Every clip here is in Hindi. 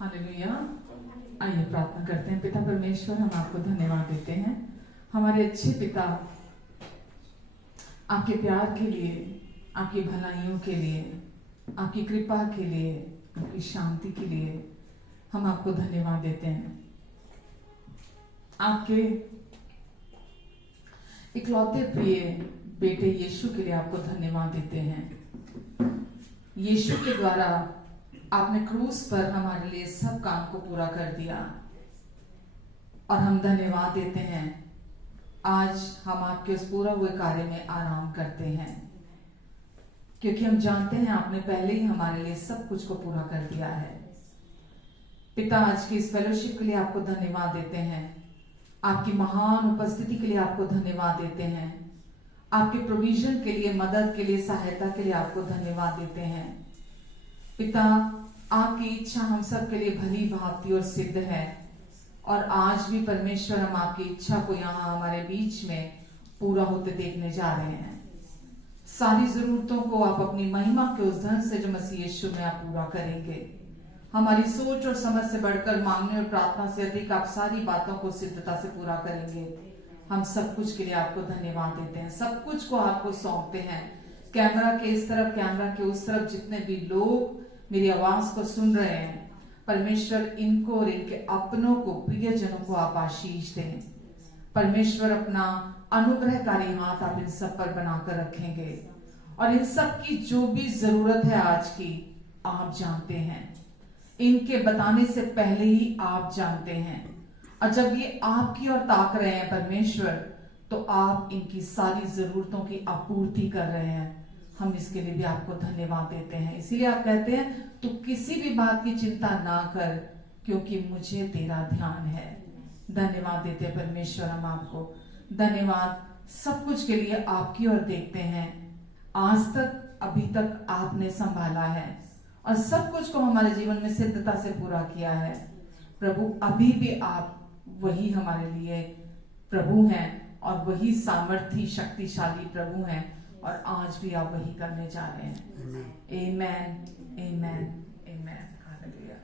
हालेलुया। आइए प्रार्थना करते हैं। पिता परमेश्वर, हम आपको धन्यवाद देते हैं, हमारे अच्छे पिता, आपके प्यार के लिए, आपकी भलाइयों के लिए, आपकी कृपा के लिए, आपकी शांति के लिए हम आपको धन्यवाद देते हैं। आपके इकलौते प्रिय बेटे यीशु के लिए आपको धन्यवाद देते हैं। यीशु के द्वारा आपने क्रूस पर हमारे लिए सब काम को पूरा कर दिया और हम धन्यवाद देते हैं। आज हम आपके उस पूरा हुए कार्य में आराम करते हैं, क्योंकि हम जानते हैं आपने पहले ही हमारे लिए सब कुछ को पूरा कर दिया है। पिता, आज की इस फेलोशिप के लिए आपको धन्यवाद देते हैं, आपकी महान उपस्थिति के लिए आपको धन्यवाद देते हैं, आपके प्रोविजन के लिए, मदद के लिए, सहायता के लिए आपको धन्यवाद देते हैं। पिता, आपकी इच्छा हम सब के लिए भली भांति और सिद्ध है, और आज भी परमेश्वर हम आपकी इच्छा को यहाँ हमारे बीच में पूरा होते देखने जा रहे हैं। सारी जरूरतों को आप अपनी महिमा के उस धन से जो मसीह यीशु में आप पूरा करेंगे। हमारी सोच और समझ से बढ़कर, मांगने और प्रार्थना से अधिक आप सारी बातों को सिद्धता से पूरा करेंगे। हम सब कुछ के लिए आपको धन्यवाद देते हैं, सब कुछ को आपको सौंपते हैं। कैमरा के इस तरफ, कैमरा के उस तरफ जितने भी लोग मेरी आवाज को सुन रहे हैं, परमेश्वर इनको और इनके अपनों को, प्रियजनों को आप आशीष दें। परमेश्वर अपना अनुग्रहकारी हाथ आप इन सब पर बनाकर रखेंगे, और इन सब की जो भी जरूरत है आज की, आप जानते हैं। इनके बताने से पहले ही आप जानते हैं, और जब ये आपकी ओर ताक रहे हैं परमेश्वर, तो आप इनकी सारी जरूरतों की आपूर्ति कर रहे हैं। हम इसके लिए भी आपको धन्यवाद देते हैं। इसीलिए आप कहते हैं, तू किसी भी बात की चिंता ना कर, क्योंकि मुझे तेरा ध्यान है। धन्यवाद देते हैं परमेश्वर, हम आपको धन्यवाद सब कुछ के लिए आपकी ओर देखते हैं। आज तक, अभी तक आपने संभाला है और सब कुछ को हमारे जीवन में सिद्धता से पूरा किया है। प्रभु, अभी भी आप वही हमारे लिए प्रभु हैं, और वही सामर्थी शक्तिशाली प्रभु हैं, और आज भी आप वही करने जा रहे हैं। आमेन, आमेन, आमेन, हालेलुया।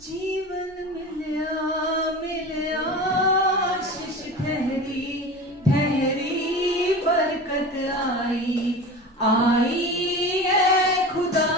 जीवन मिलया आशीष ठहरी, ठहरी बरकत आई, आई है खुदा।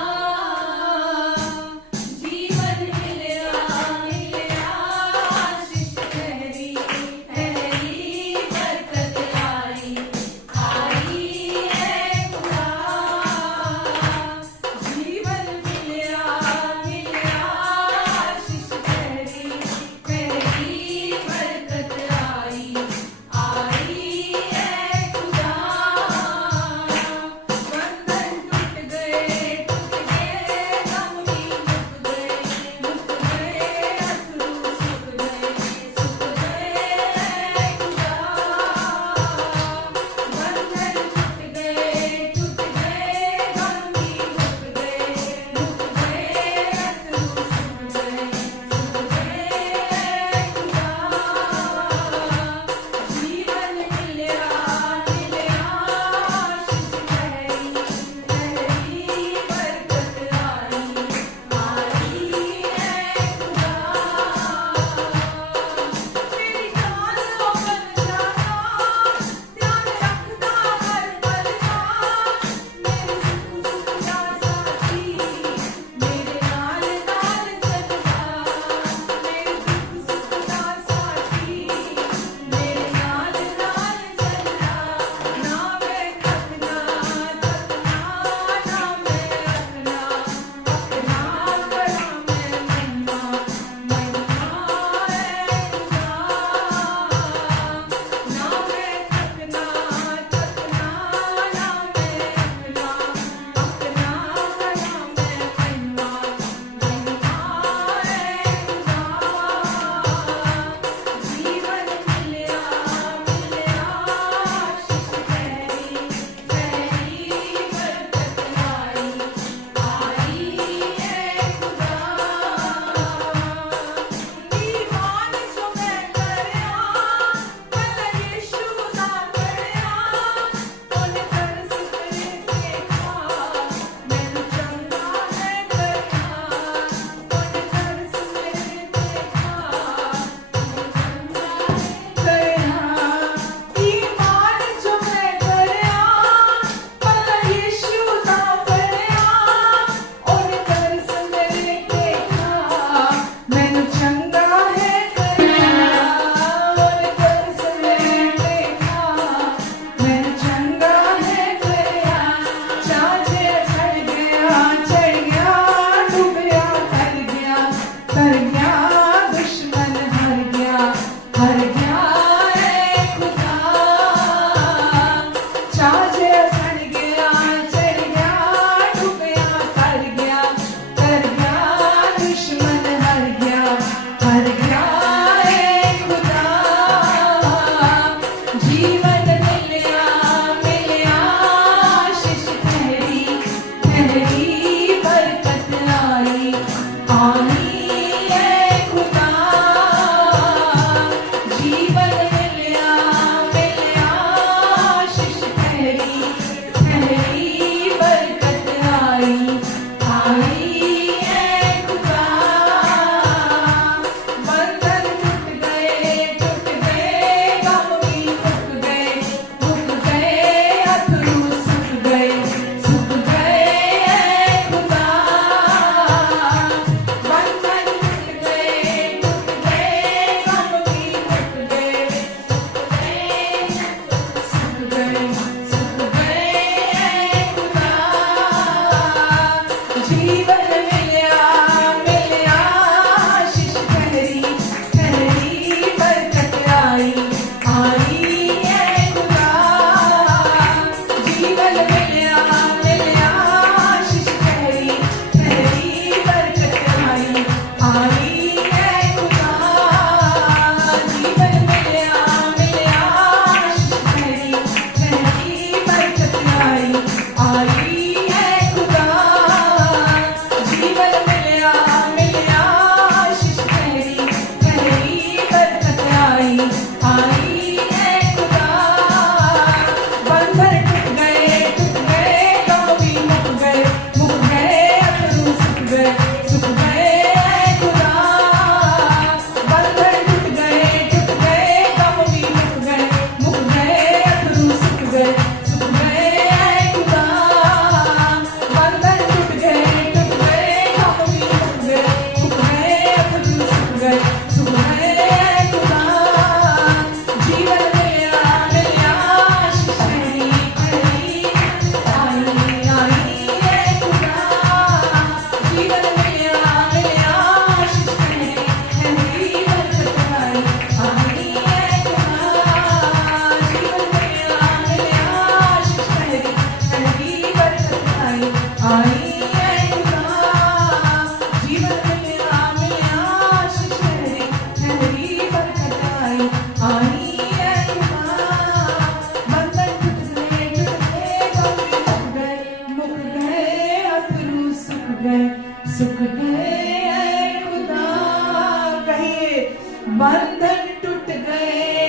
बंधन टूट गए,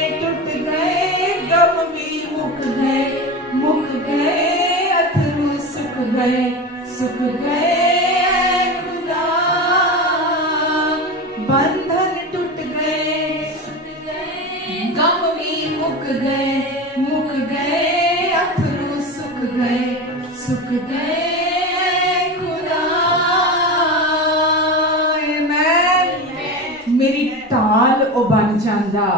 गम भी मुक गए, अथरू सुख गए खुदा। बंधन टूट गए, गम भी मुक गए, अथरू सुख गए खुदा। मेरी ढाल ओ बन जांदा,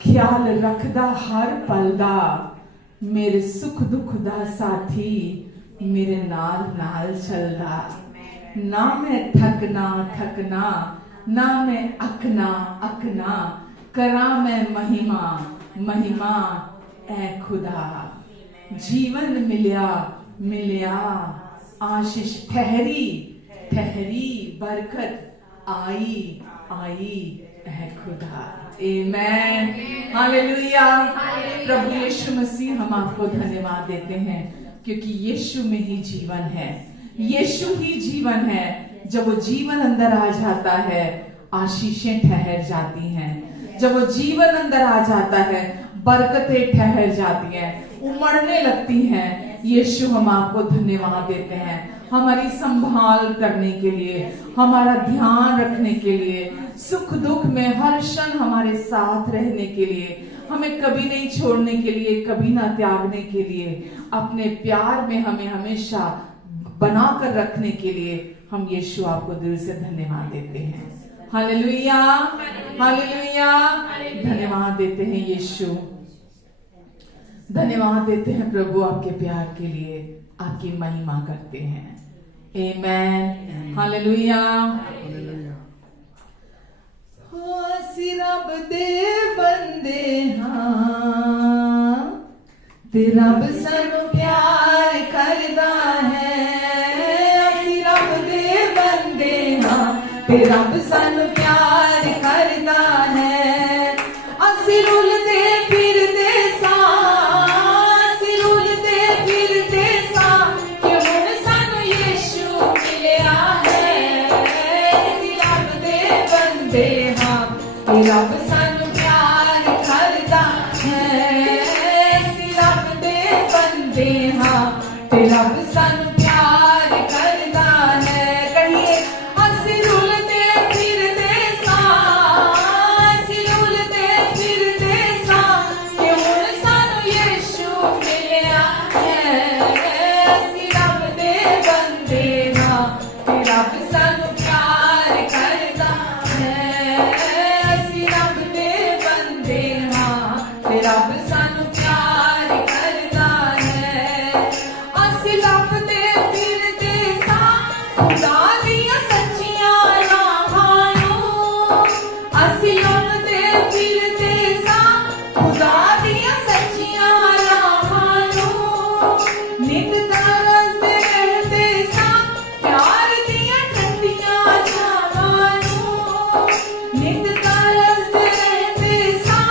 ख्याल रखदा हर पल दा, मेरे सुख दुख दा साथी मेरे नाल नाल चलदा। ना मैं थकना ना मैं अकना, करा मैं महिमा ऐ खुदा। जीवन मिलिया आशीष ठहरी बरकत आई है खुदा। आमेन, हालेलुया। प्रभु यीशु मसीह, हम आपको धन्यवाद देते हैं क्योंकि यीशु में ही जीवन है, यीशु ही जीवन है। जब वो जीवन अंदर आ जाता है, आशीषें ठहर जाती हैं। जब वो जीवन अंदर आ जाता है, बरकतें ठहर जाती हैं, उमड़ने लगती हैं। यीशु, हम आपको धन्यवाद देते हैं हमारी संभाल करने के लिए, हमारा ध्यान रखने के लिए, सुख दुख में हर क्षण हमारे साथ रहने के लिए, हमें कभी नहीं छोड़ने के लिए, कभी ना त्यागने के लिए, अपने प्यार में हमें हमेशा बनाकर रखने के लिए हम यीशु आपको दिल से धन्यवाद देते हैं। Hallelujah, hallelujah. धन्यवाद देते हैं यीशु, धन्यवाद देते हैं प्रभु आपके प्यार के लिए, आपकी महिमा करते हैं। आमेन, हालेलुया। ਅਸੀਂ ਰੱਬ ਦੇ ਬੰਦੇ ਹਾਂ ਤੇ ਰੱਬ ਸਾਨੂੰ ਪਿਆਰ ਕਰਦਾ ਹੈ। ਅਸੀਂ ਰੱਬ ਦੇ ਬੰਦੇ ਹਾਂ ਤੇ ਰੱਬ ਸਾਨੂੰ ਪਿਆਰ ਕਰਦਾ ਹੈ। ਅਸੀਂ ਰੁਲਦੇ ਫਿਰਦੇ ਸਾਂ, ਅਸੀਂ ਰੁਲਦੇ ਫਿਰਦੇ ਸਾਂ ਕਿ ਹੁਣ ਸਾਨੂੰ ਯੀਸ਼ੂ ਮਿਲਿਆ ਹੈ। ते रब सानू प्यार करदा है असी रब दे बंदे हाँ ते रब सानू प्यार करदा है कहिए असी रुलदे फिरदे सां असी रुलदे फिरदे सां कि हुण सानू यीशु मिलिया है असी रब दे बंदे हाँ ते रब सानू प्यार करदा है असी रब दे बंदे हाँ ते रब सानू प्यार करदा है असी लभदे फिरदे सां खुदा दियां सच्चियां राहां नूं असी लभदे फिरदे सां खुदा दियां सच्चियां राहां नूं नित तरसदे रहदे सां प्यार दियां ठंडियां छावां नूं नित तरसदे रहदे सां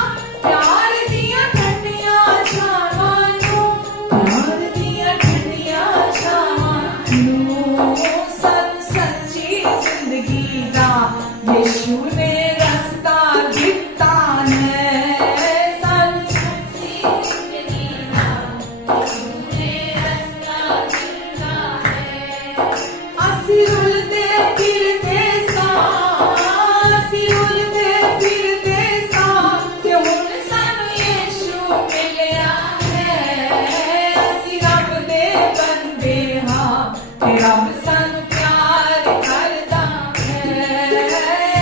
प्यार दियां ठंडियां छावां नूं प्यार दियां ठंडियां छावां नूं सानू सच्ची जिंदगी दा यीशु ने रस्ता दिता है सानू सच्ची जिंदगी दा यीशु ने रस्ता दिता है असी रुलदे फिरदे सां असी रुलदे फिरदे सां कि हुण सानू यीशु मिलिया है असी रब दे बंदे हाँ ते रब सानू प्यार करदा है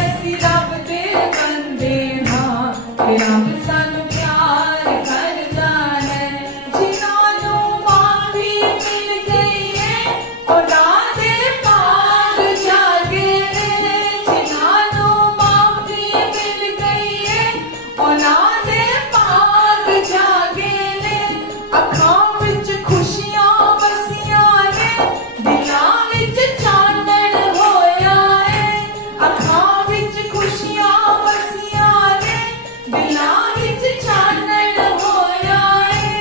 असी रब दे बंदे हाँ ते रब सानू प्यार करदा है जिन्हां नूं माफी मिल गई है उन्हां दे पार जागे ने जिन्हां नूं माफी मिल गई है उन्हां दे पार जागे ने अखां विच खुशियां वसियां ने दिलां विच चानण होया है अखां विच खुशियां वसियां ने दिलां विच चानण होया है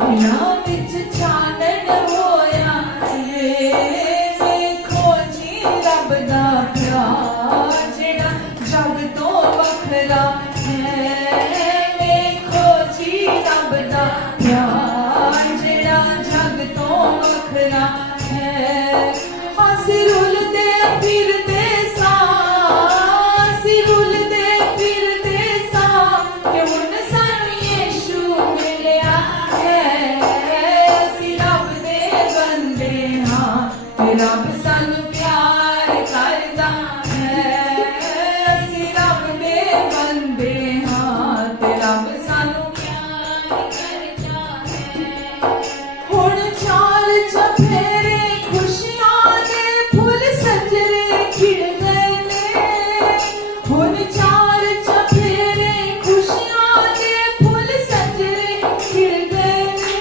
दिलां विच चानण होया है देखो जी रब दा प्यार जेड़ा जग तो वखरा है देखो जी रब दा प्यार जेड़ा जग तो वखरा है असी रुलदे फिरदे सां असी रुलदे फिरदे सां कि हुण सानू यीशु मिलिया है असी रब दे बंदे हाँ ते रब सानू प्यार करदा है असी रब दे बंदे हाँ ते रब सानू प्यार करदा है हुण चार चफेरे खुशियां दे फुल सजरे खिड़ गए ने हुण चार चफेरे खुशियां दे फुल सजरे खिड़ गए ने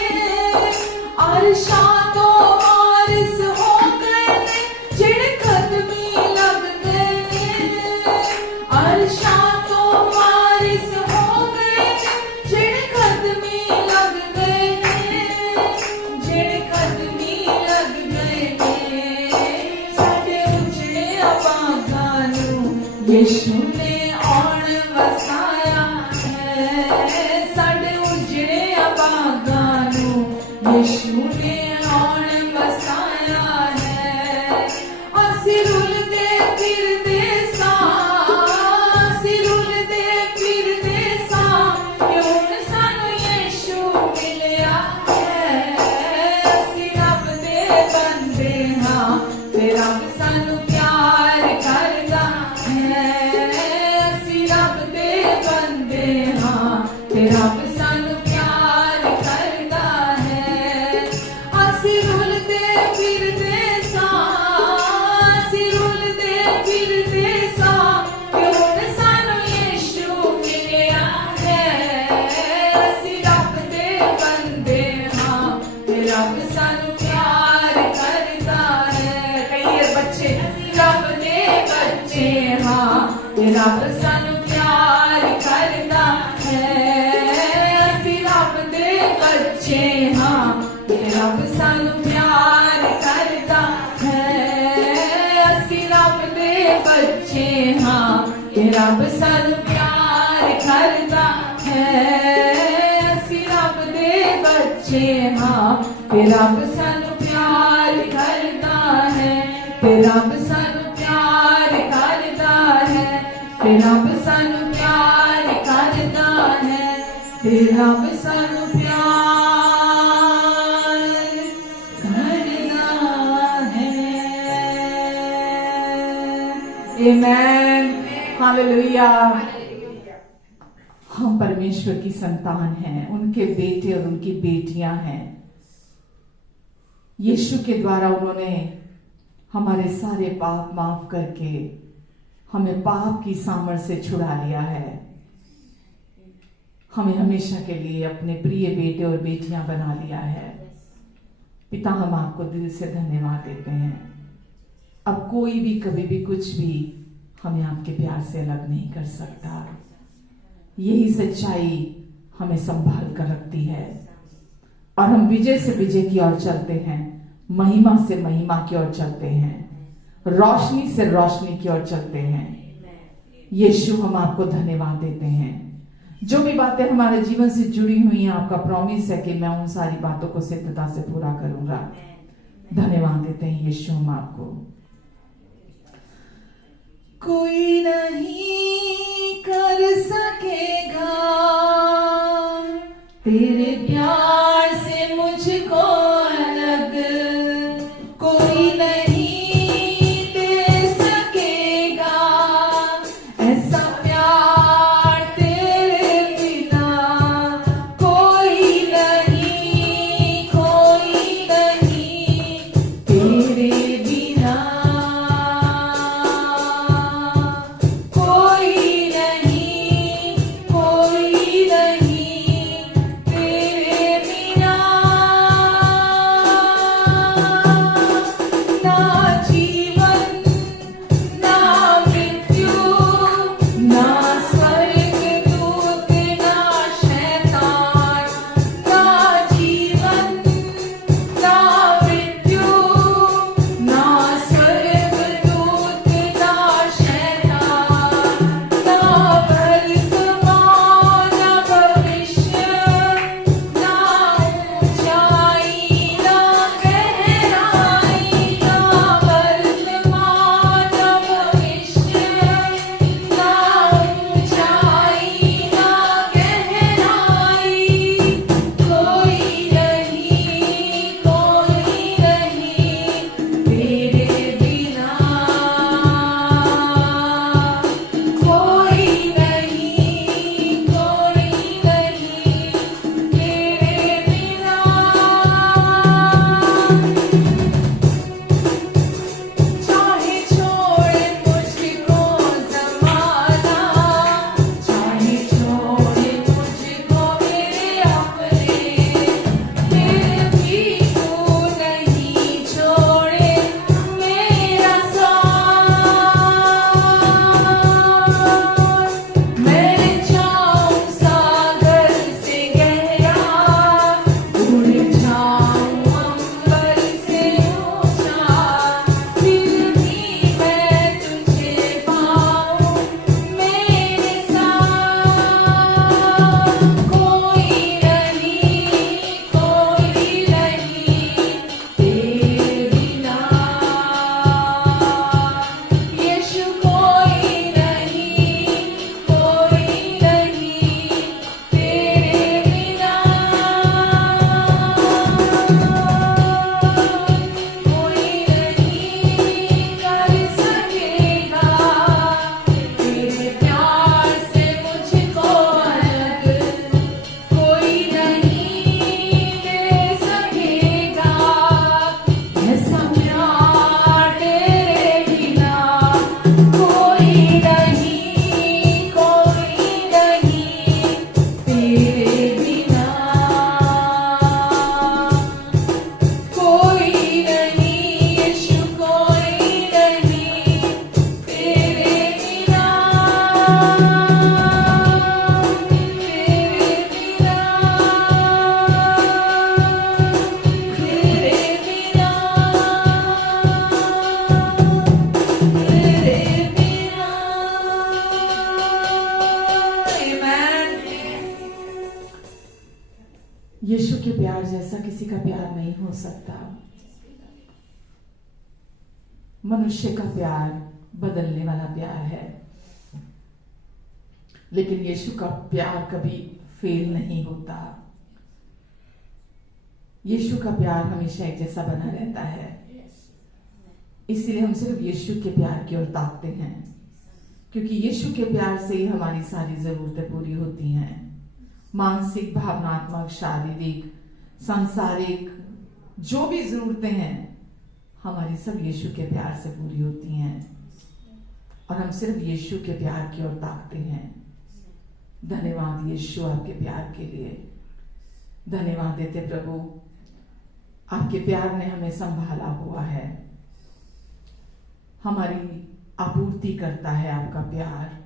अरशां तो वारिस हो गए ने जिहड़े कदमी लग गए ने अरशां तो वारिस हो गए ने जिहड़े कदमी लग गए ने जिहड़े कदमी लग गए ने साडे उजड़े अबागां नूं यीशु ने आउण वसाया है साडे उजड़े अबागां नूं यीशु ने आउण वसाया है असी रुलदे फिरदे सां असी रुलदे फिरदे सां कि हुण सानू यीशु मिलिया है असी रब दे बंदे हाँ ते रब सानू प्यार करदा है असी रब दे बंदे हाँ ते रब सानू प्यार करदा है असी रुलदे फिरदे सां असी रुलदे फिरदे सां कि हुण सानू यीशु मिलिया है असी रब दे बंदे हाँ ते रब सानू प्यार करदा है कहिए बच्चे रब दे बच्चे हाँ ते रब सानू प्यार करदा है असी रब दे बच्चे हाँ ते रब सानू प्यार करदा है असी रब दे बच्चे हाँ ते रब सानू प्यार हाँ तेरा रब सानू प्यार करता है, तेरा रब सानू प्यार करता है, तेरा रब सानू प्यार करता है, तेरा रब सानू प्यार करता है। आमेन, हालेलुया। हम परमेश्वर की संतान हैं, उनके बेटे और उनकी बेटियां हैं। यीशु के द्वारा उन्होंने हमारे सारे पाप माफ करके हमें पाप की सामर्थ से छुड़ा लिया है। हमें हमेशा के लिए अपने प्रिय बेटे और बेटियां बना लिया है। पिता, हम आपको दिल से धन्यवाद देते हैं। अब कोई भी कभी भी कुछ भी हमें आपके प्यार से अलग नहीं कर सकता। यही सच्चाई हमें संभाल कर रखती है और हम विजय से विजय की ओर चलते हैं, महिमा से महिमा की ओर चलते हैं, रोशनी से रोशनी की ओर चलते हैं। यीशु, हम आपको धन्यवाद देते हैं। जो भी बातें हमारे जीवन से जुड़ी हुई हैं, आपका प्रॉमिस है कि मैं उन सारी बातों को सिद्धता से पूरा करूंगा। धन्यवाद देते हैं यीशु हम आपको। कोई नहीं कर सकेगा तेरे प्यार से मुझको अलग, कोई नहीं दे सकेगा ऐसा प्यार तेरे बिना, कोई नहीं तेरे बिना। जैसा किसी का प्यार नहीं हो सकता। मनुष्य का प्यार बदलने वाला प्यार है, लेकिन यीशु का प्यार कभी फेल नहीं होता। यीशु का प्यार हमेशा एक जैसा बना रहता है। इसलिए हम सिर्फ यीशु के प्यार की ओर ताकते हैं, क्योंकि यीशु के प्यार से ही हमारी सारी जरूरतें पूरी होती हैं। मानसिक, भावनात्मक, शारीरिक, सांसारिक जो भी जरूरतें हैं हमारी सब यीशु के प्यार से पूरी होती हैं, और हम सिर्फ यीशु के प्यार की ओर ताकते हैं। धन्यवाद यीशु आपके प्यार के लिए। धन्यवाद देते प्रभु, आपके प्यार ने हमें संभाला हुआ है। हमारी आपूर्ति करता है आपका प्यार।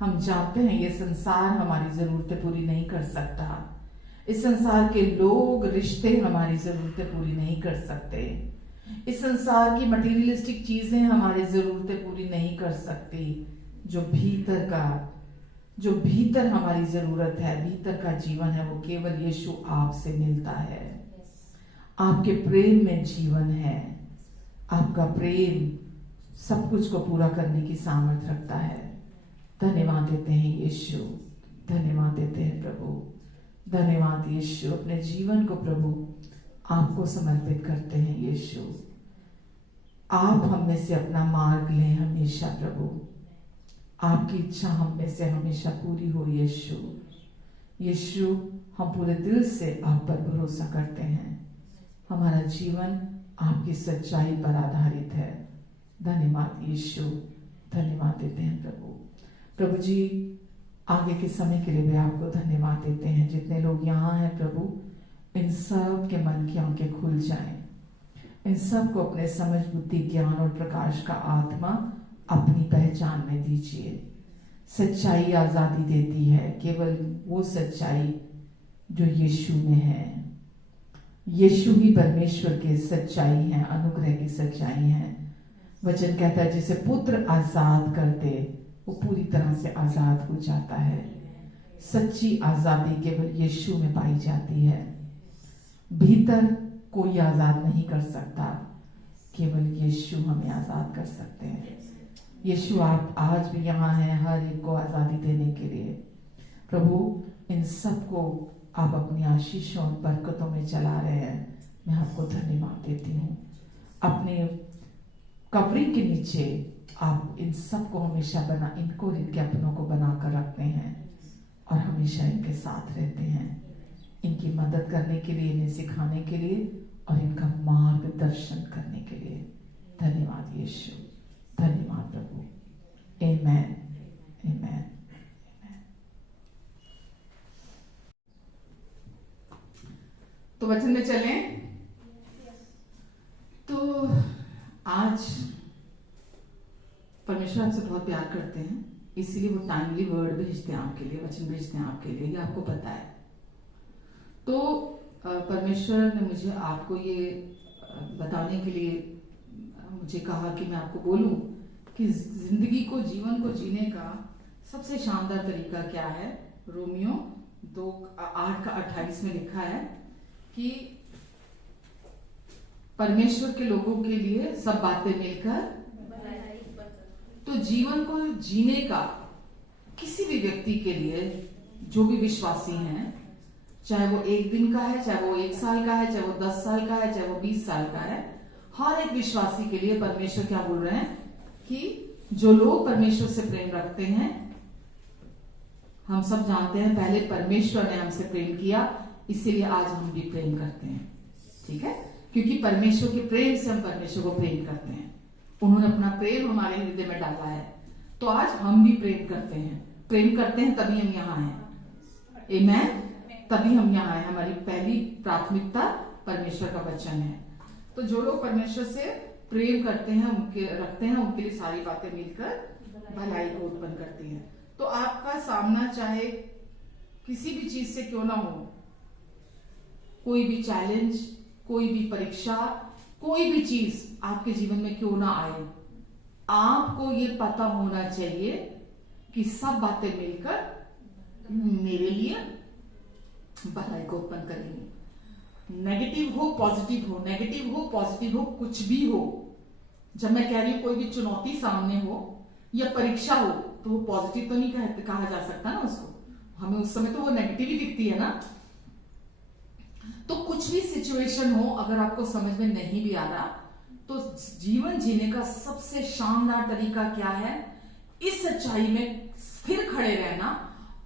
हम जानते हैं ये संसार हमारी जरूरतें पूरी नहीं कर सकता। इस संसार के लोग, रिश्ते हमारी जरूरतें पूरी नहीं कर सकते। इस संसार की मटेरियलिस्टिक चीजें हमारी जरूरतें पूरी नहीं कर सकती। जो भीतर हमारी जरूरत है, भीतर का जीवन है, वो केवल यीशु आपसे मिलता है। आपके प्रेम में जीवन है। आपका प्रेम सब कुछ को पूरा करने की सामर्थ्य रखता है। धन्यवाद देते हैं यीशु, धन्यवाद देते हैं प्रभु। धन्यवाद यीशु, अपने जीवन को प्रभु आपको समर्पित करते हैं। यीशु, आप हम में से अपना मार्ग लें हमेशा प्रभु। आपकी इच्छा हम में से हमेशा पूरी हो यीशु। यीशु, हम पूरे दिल से आप पर भरोसा करते हैं। हमारा जीवन आपकी सच्चाई पर आधारित है। धन्यवाद यीशु, धन्यवाद देते हैं प्रभु। प्रभु जी, आगे के समय के लिए भी आपको धन्यवाद देते हैं। जितने लोग यहाँ हैं प्रभु, इन सब के मन की आंखें खुल जाएं। इन सब को अपने समझ, बुद्धि, ज्ञान और प्रकाश का आत्मा अपनी पहचान में दीजिए। सच्चाई आजादी देती है, केवल वो सच्चाई जो यीशु में है। यीशु ही परमेश्वर की सच्चाई है, अनुग्रह की सच्चाई है। वचन कहता है जिसे पुत्र आजाद कर दे वो पूरी तरह से आजाद हो जाता है। सच्ची आजादी केवल यीशु में पाई जाती है। भीतर कोई आजाद नहीं कर सकता, केवल यीशु हमें आजाद कर सकते हैं। यीशु, आप आज भी यहाँ हैं हर एक को आजादी देने के लिए। प्रभु, इन सबको आप अपनी आशीषों और बरकतों में चला रहे हैं। मैं आपको धन्यवाद देती हूँ। अपने कवरिंग के नीचे आप इन सबको हमेशा इनको और इनके अपनों को बनाकर रखते हैं और हमेशा इनके साथ रहते हैं, इनकी मदद करने के लिए, इन्हें सिखाने के लिए और इनका मार्गदर्शन करने के लिए। धन्यवाद यीशु, धन्यवाद प्रभु। आमेन, आमेन। तो वचन में चलें। तो आज परमेश्वर आपसे बहुत प्यार करते हैं, इसीलिए वो टाइमली वर्ड भेजते हैं आपके लिए, वचन भेजते हैं आपके लिए, ये आपको पता है। तो परमेश्वर ने मुझे आपको ये बताने के लिए मुझे कहा कि मैं आपको बोलूं कि जिंदगी को, जीवन को जीने का सबसे शानदार तरीका क्या है। रोमियो 2:8-28 में लिखा है कि परमेश्वर के लोगों के लिए सब बातें मिलकर, तो जीवन को जीने का किसी भी व्यक्ति के लिए, जो भी विश्वासी हैं, चाहे वो 1 दिन का है, चाहे वो 1 साल का है, चाहे वो 10 साल का है, चाहे वो 20 साल का है, हर एक विश्वासी के लिए परमेश्वर क्या बोल रहे हैं कि जो लोग परमेश्वर से प्रेम रखते हैं, हम सब जानते हैं पहले परमेश्वर ने हमसे प्रेम किया, इसीलिए आज हम भी प्रेम करते हैं। ठीक है, क्योंकि परमेश्वर के प्रेम से हम परमेश्वर को प्रेम करते हैं। उन्होंने अपना प्रेम हमारे हृदय में डाला है, तो आज हम भी प्रेम करते हैं। प्रेम करते हैं तभी हम यहाँ हैं। आमेन, तभी हम यहाँ हैं। हमारी पहली प्राथमिकता परमेश्वर का वचन है। तो जो लोग परमेश्वर से प्रेम करते हैं, उनके रखते हैं, उनके लिए सारी बातें मिलकर भलाई को उत्पन्न करती हैं। तो आपका सामना चाहे किसी भी चीज से क्यों ना हो, कोई भी चैलेंज, कोई भी परीक्षा, कोई भी चीज आपके जीवन में क्यों ना आए, आपको ये पता होना चाहिए कि सब बातें मिलकर मेरे लिए भलाई को उत्पन्न करेंगी। नेगेटिव हो पॉजिटिव हो, नेगेटिव हो पॉजिटिव हो, कुछ भी हो, जब मैं कह रही हूं कोई भी चुनौती सामने हो या परीक्षा हो तो वो पॉजिटिव तो नहीं कहा जा सकता ना उसको, हमें उस समय तो वो नेगेटिव ही दिखती है ना। तो कुछ भी सिचुएशन हो, अगर आपको समझ में नहीं भी आ रहा तो जीवन जीने का सबसे शानदार तरीका क्या है, इस सच्चाई में स्थिर खड़े रहना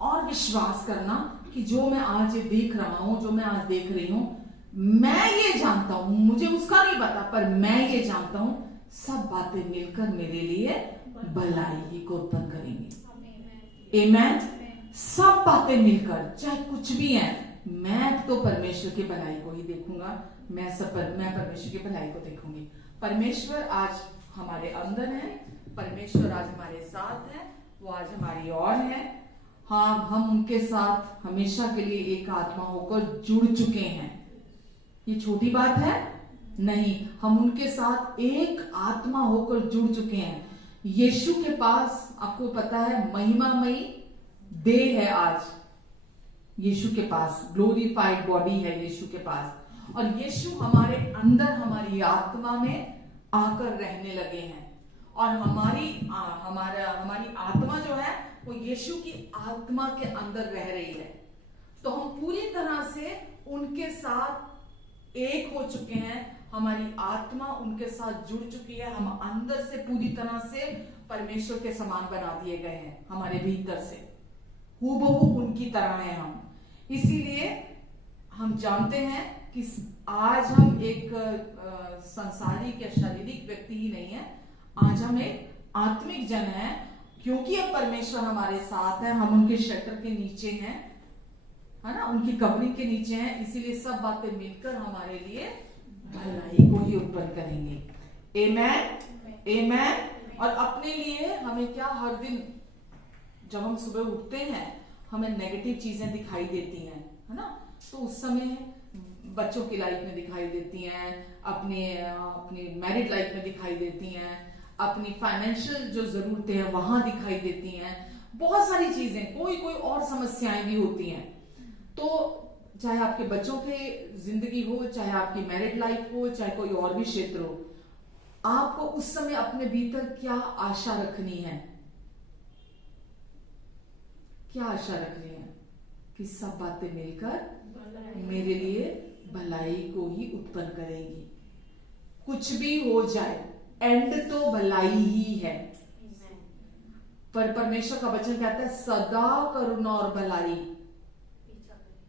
और विश्वास करना कि जो मैं आज ये देख रहा हूं, जो मैं आज देख रही हूं, मैं ये जानता हूं, मुझे उसका नहीं पता पर मैं ये जानता हूं सब बातें मिलकर मेरे लिए भलाई ही को उत्पन्न करेंगी। आमेन। सब बातें मिलकर, चाहे कुछ भी है, मैं तो परमेश्वर की भलाई को ही देखूंगा, मैं परमेश्वर की भलाई को देखूंगी। परमेश्वर आज हमारे अंदर है, परमेश्वर आज हमारे साथ है, वो आज हमारी ओर है। हाँ, हम उनके साथ हमेशा के लिए एक आत्मा होकर जुड़ चुके हैं। ये छोटी बात है नहीं, हम उनके साथ एक आत्मा होकर जुड़ चुके हैं। यीशु के पास, आपको पता है, महिमामयी देह है आज यीशु के पास, ग्लोरीफाइड बॉडी है यीशु के पास, और यीशु हमारे अंदर, हमारी आत्मा में आकर रहने लगे हैं। और हमारी आत्मा जो है वो यीशु की आत्मा के अंदर रह रही है। तो हम पूरी तरह से उनके साथ एक हो चुके हैं, हमारी आत्मा उनके साथ जुड़ चुकी है, हम अंदर से पूरी तरह से परमेश्वर के समान बना दिए गए हैं, हमारे भीतर से हूबहू उनकी तरह हैं हम। इसीलिए हम जानते हैं कि आज हम एक सांसारिक या शारीरिक व्यक्ति ही नहीं है, आज हम एक आत्मिक जन है, क्योंकि अब परमेश्वर हमारे साथ है, हम उनके शटर के नीचे हैं, है ना, उनकी कवरिंग के नीचे हैं। इसीलिए सब बातें मिलकर हमारे लिए भलाई को ही उत्पन्न करेंगे। आमेन, आमेन। और अपने लिए हमें क्या, हर दिन जब हम सुबह उठते हैं हमें नेगेटिव चीजें दिखाई देती हैं, है ना, तो उस समय बच्चों की लाइफ में दिखाई देती हैं, अपनी मैरिड लाइफ में दिखाई देती हैं, अपनी फाइनेंशियल जो जरूरतें हैं वहां दिखाई देती हैं, बहुत सारी चीजें, कोई और समस्याएं भी होती हैं। तो चाहे आपके बच्चों की जिंदगी हो, चाहे आपकी मैरिड लाइफ हो, चाहे कोई और भी क्षेत्र हो, आपको उस समय अपने भीतर क्या आशा रखनी है, क्या आशा रखनी है कि सब बातें मिलकर मेरे लिए भलाई को ही उत्पन्न करेंगी। कुछ भी हो जाए, एंड तो भलाई ही है। पर परमेश्वर का वचन कहता है सदा करुणा और भलाई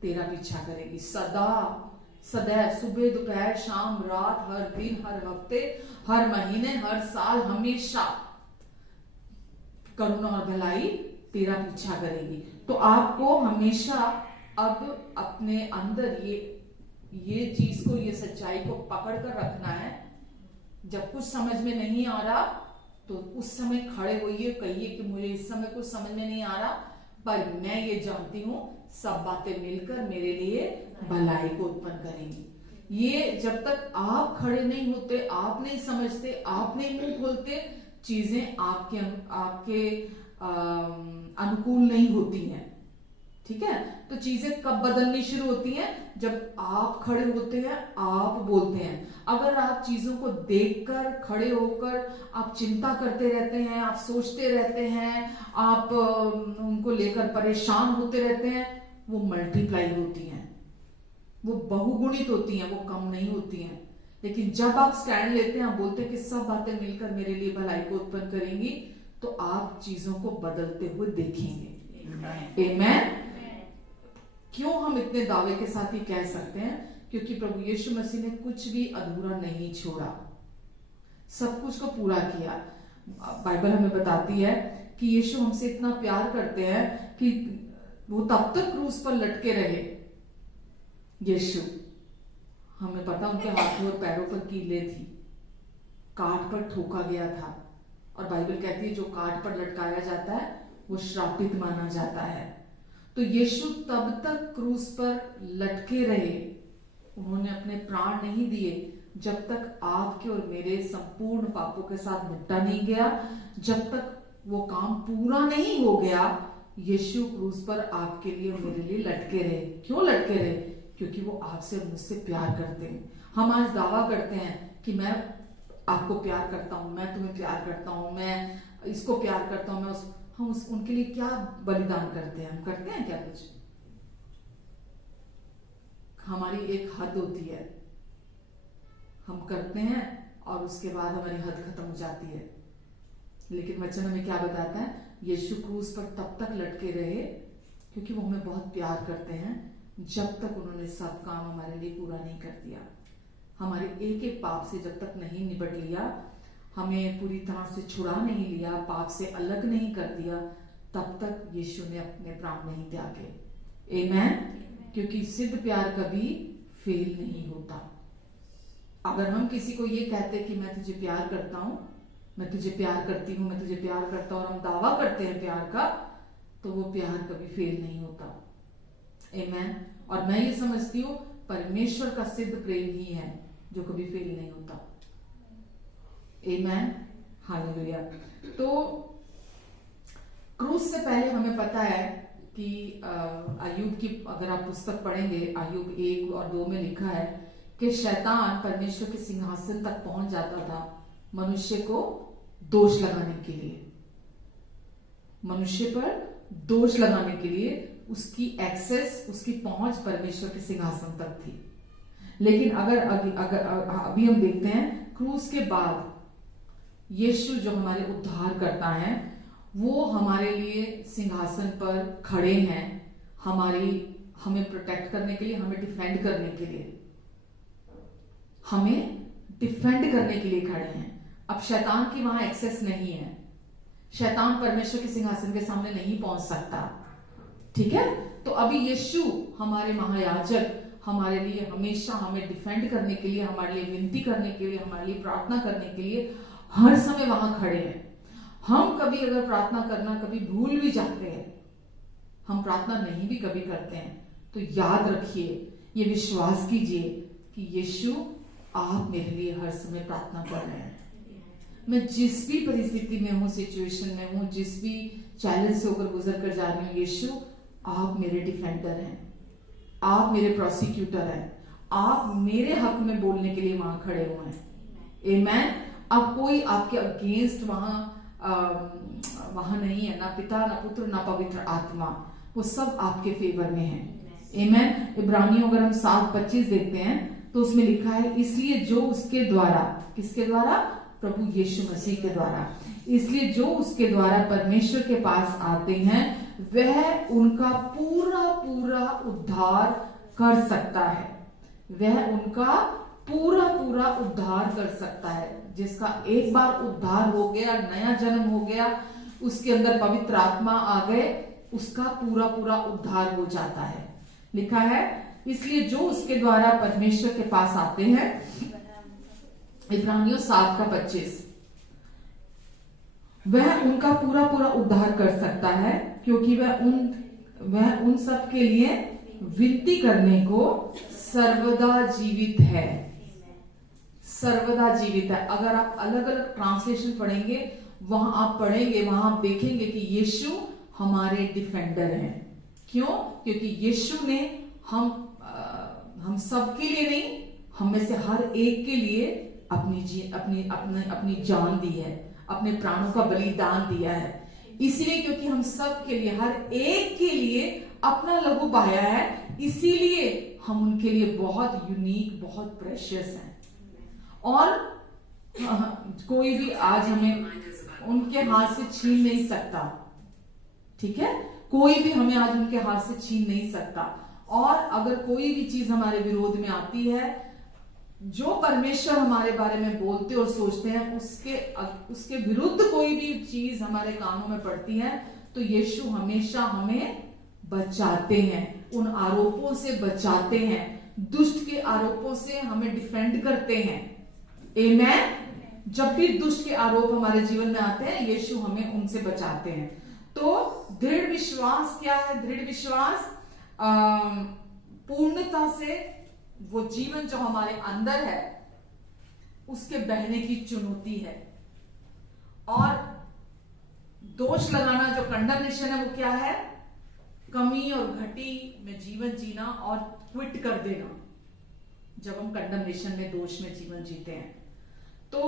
तेरा पीछा करेगी, सदा, सदैव, सुबह दोपहर शाम रात, हर दिन, हर हफ्ते, हर महीने, हर साल, हमेशा करुणा और भलाई तेरा पीछा करेगी। तो आपको हमेशा अब अपने अंदर ये चीज को, ये सच्चाई को पकड़ कर रखना है। जब कुछ समझ में नहीं आ रहा तो उस समय खड़े होइए, कहिए कि मुझे इस समय कुछ समझ में नहीं आ रहा, पर मैं ये जानती हूं सब बातें मिलकर मेरे लिए भलाई को उत्पन्न करेंगी। ये जब तक आप खड़े नहीं होते, आप नहीं समझते, आप नहीं मुंह खोलते, चीजें आपके अनुकूल नहीं होती हैं। ठीक है, तो चीजें कब बदलनी शुरू होती हैं, जब आप खड़े होते हैं, आप बोलते हैं। अगर आप चीजों को देखकर, खड़े होकर आप चिंता करते रहते हैं, आप सोचते रहते हैं, आप उनको लेकर परेशान होते रहते हैं, वो मल्टीप्लाई होती हैं, वो बहुगुणित होती हैं, वो कम नहीं होती हैं। लेकिन जब आप स्टैंड लेते हैं, आप बोलते हैं कि सब बातें मिलकर मेरे लिए भलाई को उत्पन्न करेंगी, तो आप चीजों को बदलते हुए देखेंगे। आमेन। क्यों हम इतने दावे के साथ ही कह सकते हैं? क्योंकि प्रभु यीशु मसीह ने कुछ भी अधूरा नहीं छोड़ा, सब कुछ को पूरा किया। बाइबल हमें बताती है कि यीशु हमसे इतना प्यार करते हैं कि वो तब तक क्रूस पर लटके रहे। यीशु, हमें पता उनके हाथों और पैरों पर कीलें थी, काट पर ठोका गया था, और बाइबल कहती है जो काट पर लटकाया जाता है वो श्रापित माना जाता है। तो यीशु तब तक क्रूस पर लटके रहे, उन्होंने अपने प्राण नहीं दिए जब तक आपके और मेरे संपूर्ण पापों के साथ निपटा नहीं गया, जब तक वो काम पूरा नहीं हो गया। यीशु क्रूस पर आपके लिए और मेरे लिए लटके रहे। क्यों लटके रहे? क्योंकि वो आपसे और मुझसे प्यार करते हैं। हम आज दावा करते हैं कि मैं आपको प्यार करता हूं, मैं तुम्हें प्यार करता हूं, मैं इसको प्यार करता हूं, हम उनके लिए क्या बलिदान करते हैं? हम करते हैं क्या कुछ? हमारी एक हद होती है, हम करते हैं और उसके बाद हमारी हद खत्म हो जाती है। लेकिन वचन हमें क्या बताता है? यीशु क्रूस पर तब तक लटके रहे क्योंकि वो हमें बहुत प्यार करते हैं, जब तक उन्होंने सब काम हमारे लिए पूरा नहीं कर दिया। हमारे एक एक पाप से जब तक नहीं निपट लिया, हमें पूरी तरह से छुड़ा नहीं लिया, पाप से अलग नहीं कर दिया, तब तक यीशु ने अपने प्राण नहीं त्यागे। आमेन। क्योंकि सिद्ध प्यार कभी फेल नहीं होता। अगर हम किसी को ये कहते कि मैं तुझे प्यार करता हूं, मैं तुझे प्यार करती हूं, मैं तुझे प्यार करता हूं, और हम दावा करते हैं प्यार का, तो वो प्यार कभी फेल नहीं होता। आमेन। और मैं ये समझती हूँ परमेश्वर का सिद्ध प्रेम ही है जो कभी फेल नहीं होता। आमेन। हालेलुया। तो क्रूस से पहले हमें पता है कि अय्यूब की अगर आप पुस्तक पढ़ेंगे, अय्यूब 1 और 2 में लिखा है कि शैतान परमेश्वर के सिंहासन तक पहुंच जाता था मनुष्य को दोष लगाने के लिए, मनुष्य पर दोष लगाने के लिए। उसकी एक्सेस, उसकी पहुंच परमेश्वर के सिंहासन तक थी। लेकिन अगर अभी हम देखते हैं क्रूस के बाद यीशु जो हमारे उद्धार करता है, वो हमारे लिए सिंहासन पर खड़े हैं, हमें प्रोटेक्ट करने के लिए, हमें डिफेंड करने के लिए, हमें डिफेंड करने के लिए खड़े हैं। अब शैतान की वहां एक्सेस नहीं है, शैतान परमेश्वर के सिंहासन के सामने नहीं पहुंच सकता। ठीक है। तो अभी यीशु हमारे महायाजक हमारे लिए हमेशा हमें डिफेंड करने के लिए, हमारे लिए विनती करने के लिए, हमारे लिए प्रार्थना करने के लिए हर समय वहां खड़े हैं। हम कभी अगर प्रार्थना करना कभी भूल भी जाते हैं, हम प्रार्थना नहीं भी कभी करते हैं, तो याद रखिए, ये विश्वास कीजिए कि यीशु आप मेरे लिए हर समय प्रार्थना कर रहे हैं। मैं जिस भी परिस्थिति में हूं, सिचुएशन में हूं, जिस भी चैलेंज से होकर गुजर कर जा रही हूं, यीशु आप मेरे डिफेंडर हैं, आप मेरे प्रोसिक्यूटर हैं, आप मेरे हक में बोलने के लिए वहां खड़े हुए हैं। आमेन। अब कोई आपके अगेंस्ट वहां नहीं है, ना पिता, ना पुत्र, ना पवित्र आत्मा, वो सब आपके फेवर में है। आमेन। इब्रानियों अगर हम 7:25 देखते हैं तो उसमें लिखा है, इसलिए जो उसके द्वारा, किसके द्वारा? प्रभु यीशु मसीह के द्वारा, इसलिए जो उसके द्वारा परमेश्वर के पास आते हैं वह उनका पूरा पूरा उद्धार कर सकता है। वह उनका पूरा पूरा उद्धार कर सकता है। जिसका एक बार उद्धार हो गया, नया जन्म हो गया, उसके अंदर पवित्र आत्मा आ गए, उसका पूरा पूरा उद्धार हो जाता है। लिखा है, इसलिए जो उसके द्वारा परमेश्वर के पास आते हैं, इब्रानियों 7:25, वह उनका पूरा पूरा उद्धार कर सकता है, क्योंकि वह उन सब के लिए विनती करने को सर्वदा जीवित है। सर्वदा जीवित है। अगर आप अलग अलग ट्रांसलेशन पढ़ेंगे, वहां आप पढ़ेंगे, वहां आप देखेंगे कि यीशु हमारे डिफेंडर हैं। क्यों? क्योंकि यीशु ने हम सब के लिए नहीं, हम में से हर एक के लिए अपनी जान दी है, अपने प्राणों का बलिदान दिया है। इसलिए क्योंकि हम सब के लिए, हर एक के लिए अपना लहू बहाया है, इसीलिए हम उनके लिए बहुत यूनिक, बहुत प्रेशियस हैं। और कोई भी आज हमें उनके हाथ से छीन नहीं सकता। ठीक है। कोई भी हमें आज उनके हाथ से छीन नहीं सकता। और अगर कोई भी चीज हमारे विरोध में आती है, जो परमेश्वर हमारे बारे में बोलते और सोचते हैं, उसके विरुद्ध कोई भी चीज हमारे कानों में पड़ती है, तो यीशु हमेशा हमें बचाते हैं, उन आरोपों से बचाते हैं, दुष्ट के आरोपों से हमें डिफेंड करते हैं। आमेन। जब भी दुष्ट के आरोप हमारे जीवन में आते हैं, यीशु हमें उनसे बचाते हैं। तो दृढ़ विश्वास क्या है? दृढ़ विश्वास पूर्णता से वो जीवन जो हमारे अंदर है उसके बहने की चुनौती है। और दोष लगाना, जो कंडमनेशन है, वो क्या है? कमी और घटी में जीवन जीना और क्विट कर देना, जब हम कंडमनेशन में, दोष में जीवन जीते हैं। तो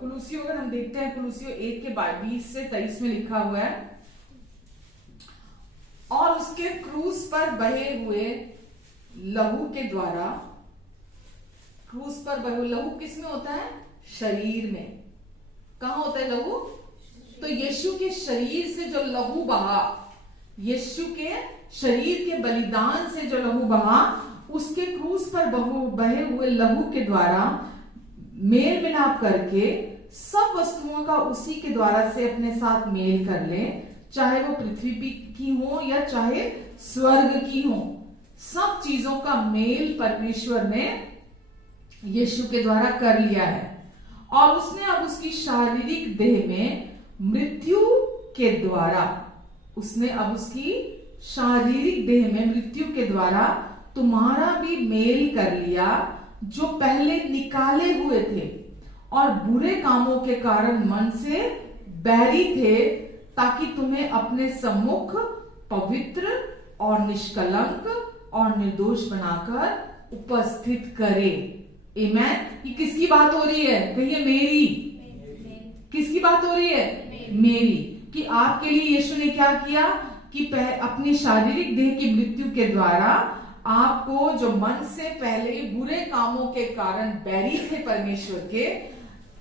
कुलूसियों अगर हम देखते हैं, कुलूसियों 1 के 20 से 23 में लिखा हुआ है, और उसके क्रूस पर बहे हुए लहू के द्वारा, क्रूस पर बहे हुए लहू किस में होता है? शरीर में। कहां होता है लहू? तो यीशु के शरीर से जो लहू बहा, यीशु के शरीर के बलिदान से जो लहू बहा, उसके क्रूस पर बहे हुए लहू के द्वारा मेल मिलाप करके सब वस्तुओं का उसी के द्वारा से अपने साथ मेल कर ले, चाहे वो पृथ्वी की हो या चाहे स्वर्ग की हो। सब चीजों का मेल परमेश्वर ने यीशु के द्वारा कर लिया है, और उसने अब उसकी शारीरिक देह में मृत्यु के द्वारा, उसने अब उसकी शारीरिक देह में मृत्यु के द्वारा तुम्हारा भी मेल कर लिया, जो पहले निकाले हुए थे और बुरे कामों के कारण मन से बैरी थे, ताकि तुम्हें अपने सम्मुख पवित्र और निष्कलंक और निर्दोष बनाकर उपस्थित करे। आमेन। ये किसकी बात हो रही है? कहिए मेरी। किसकी बात हो रही है? मेरी। कि आपके लिए यीशु ने क्या किया कि अपनी शारीरिक देह की मृत्यु के द्वारा आपको, जो मन से पहले बुरे कामों के कारण बैरी थे परमेश्वर के,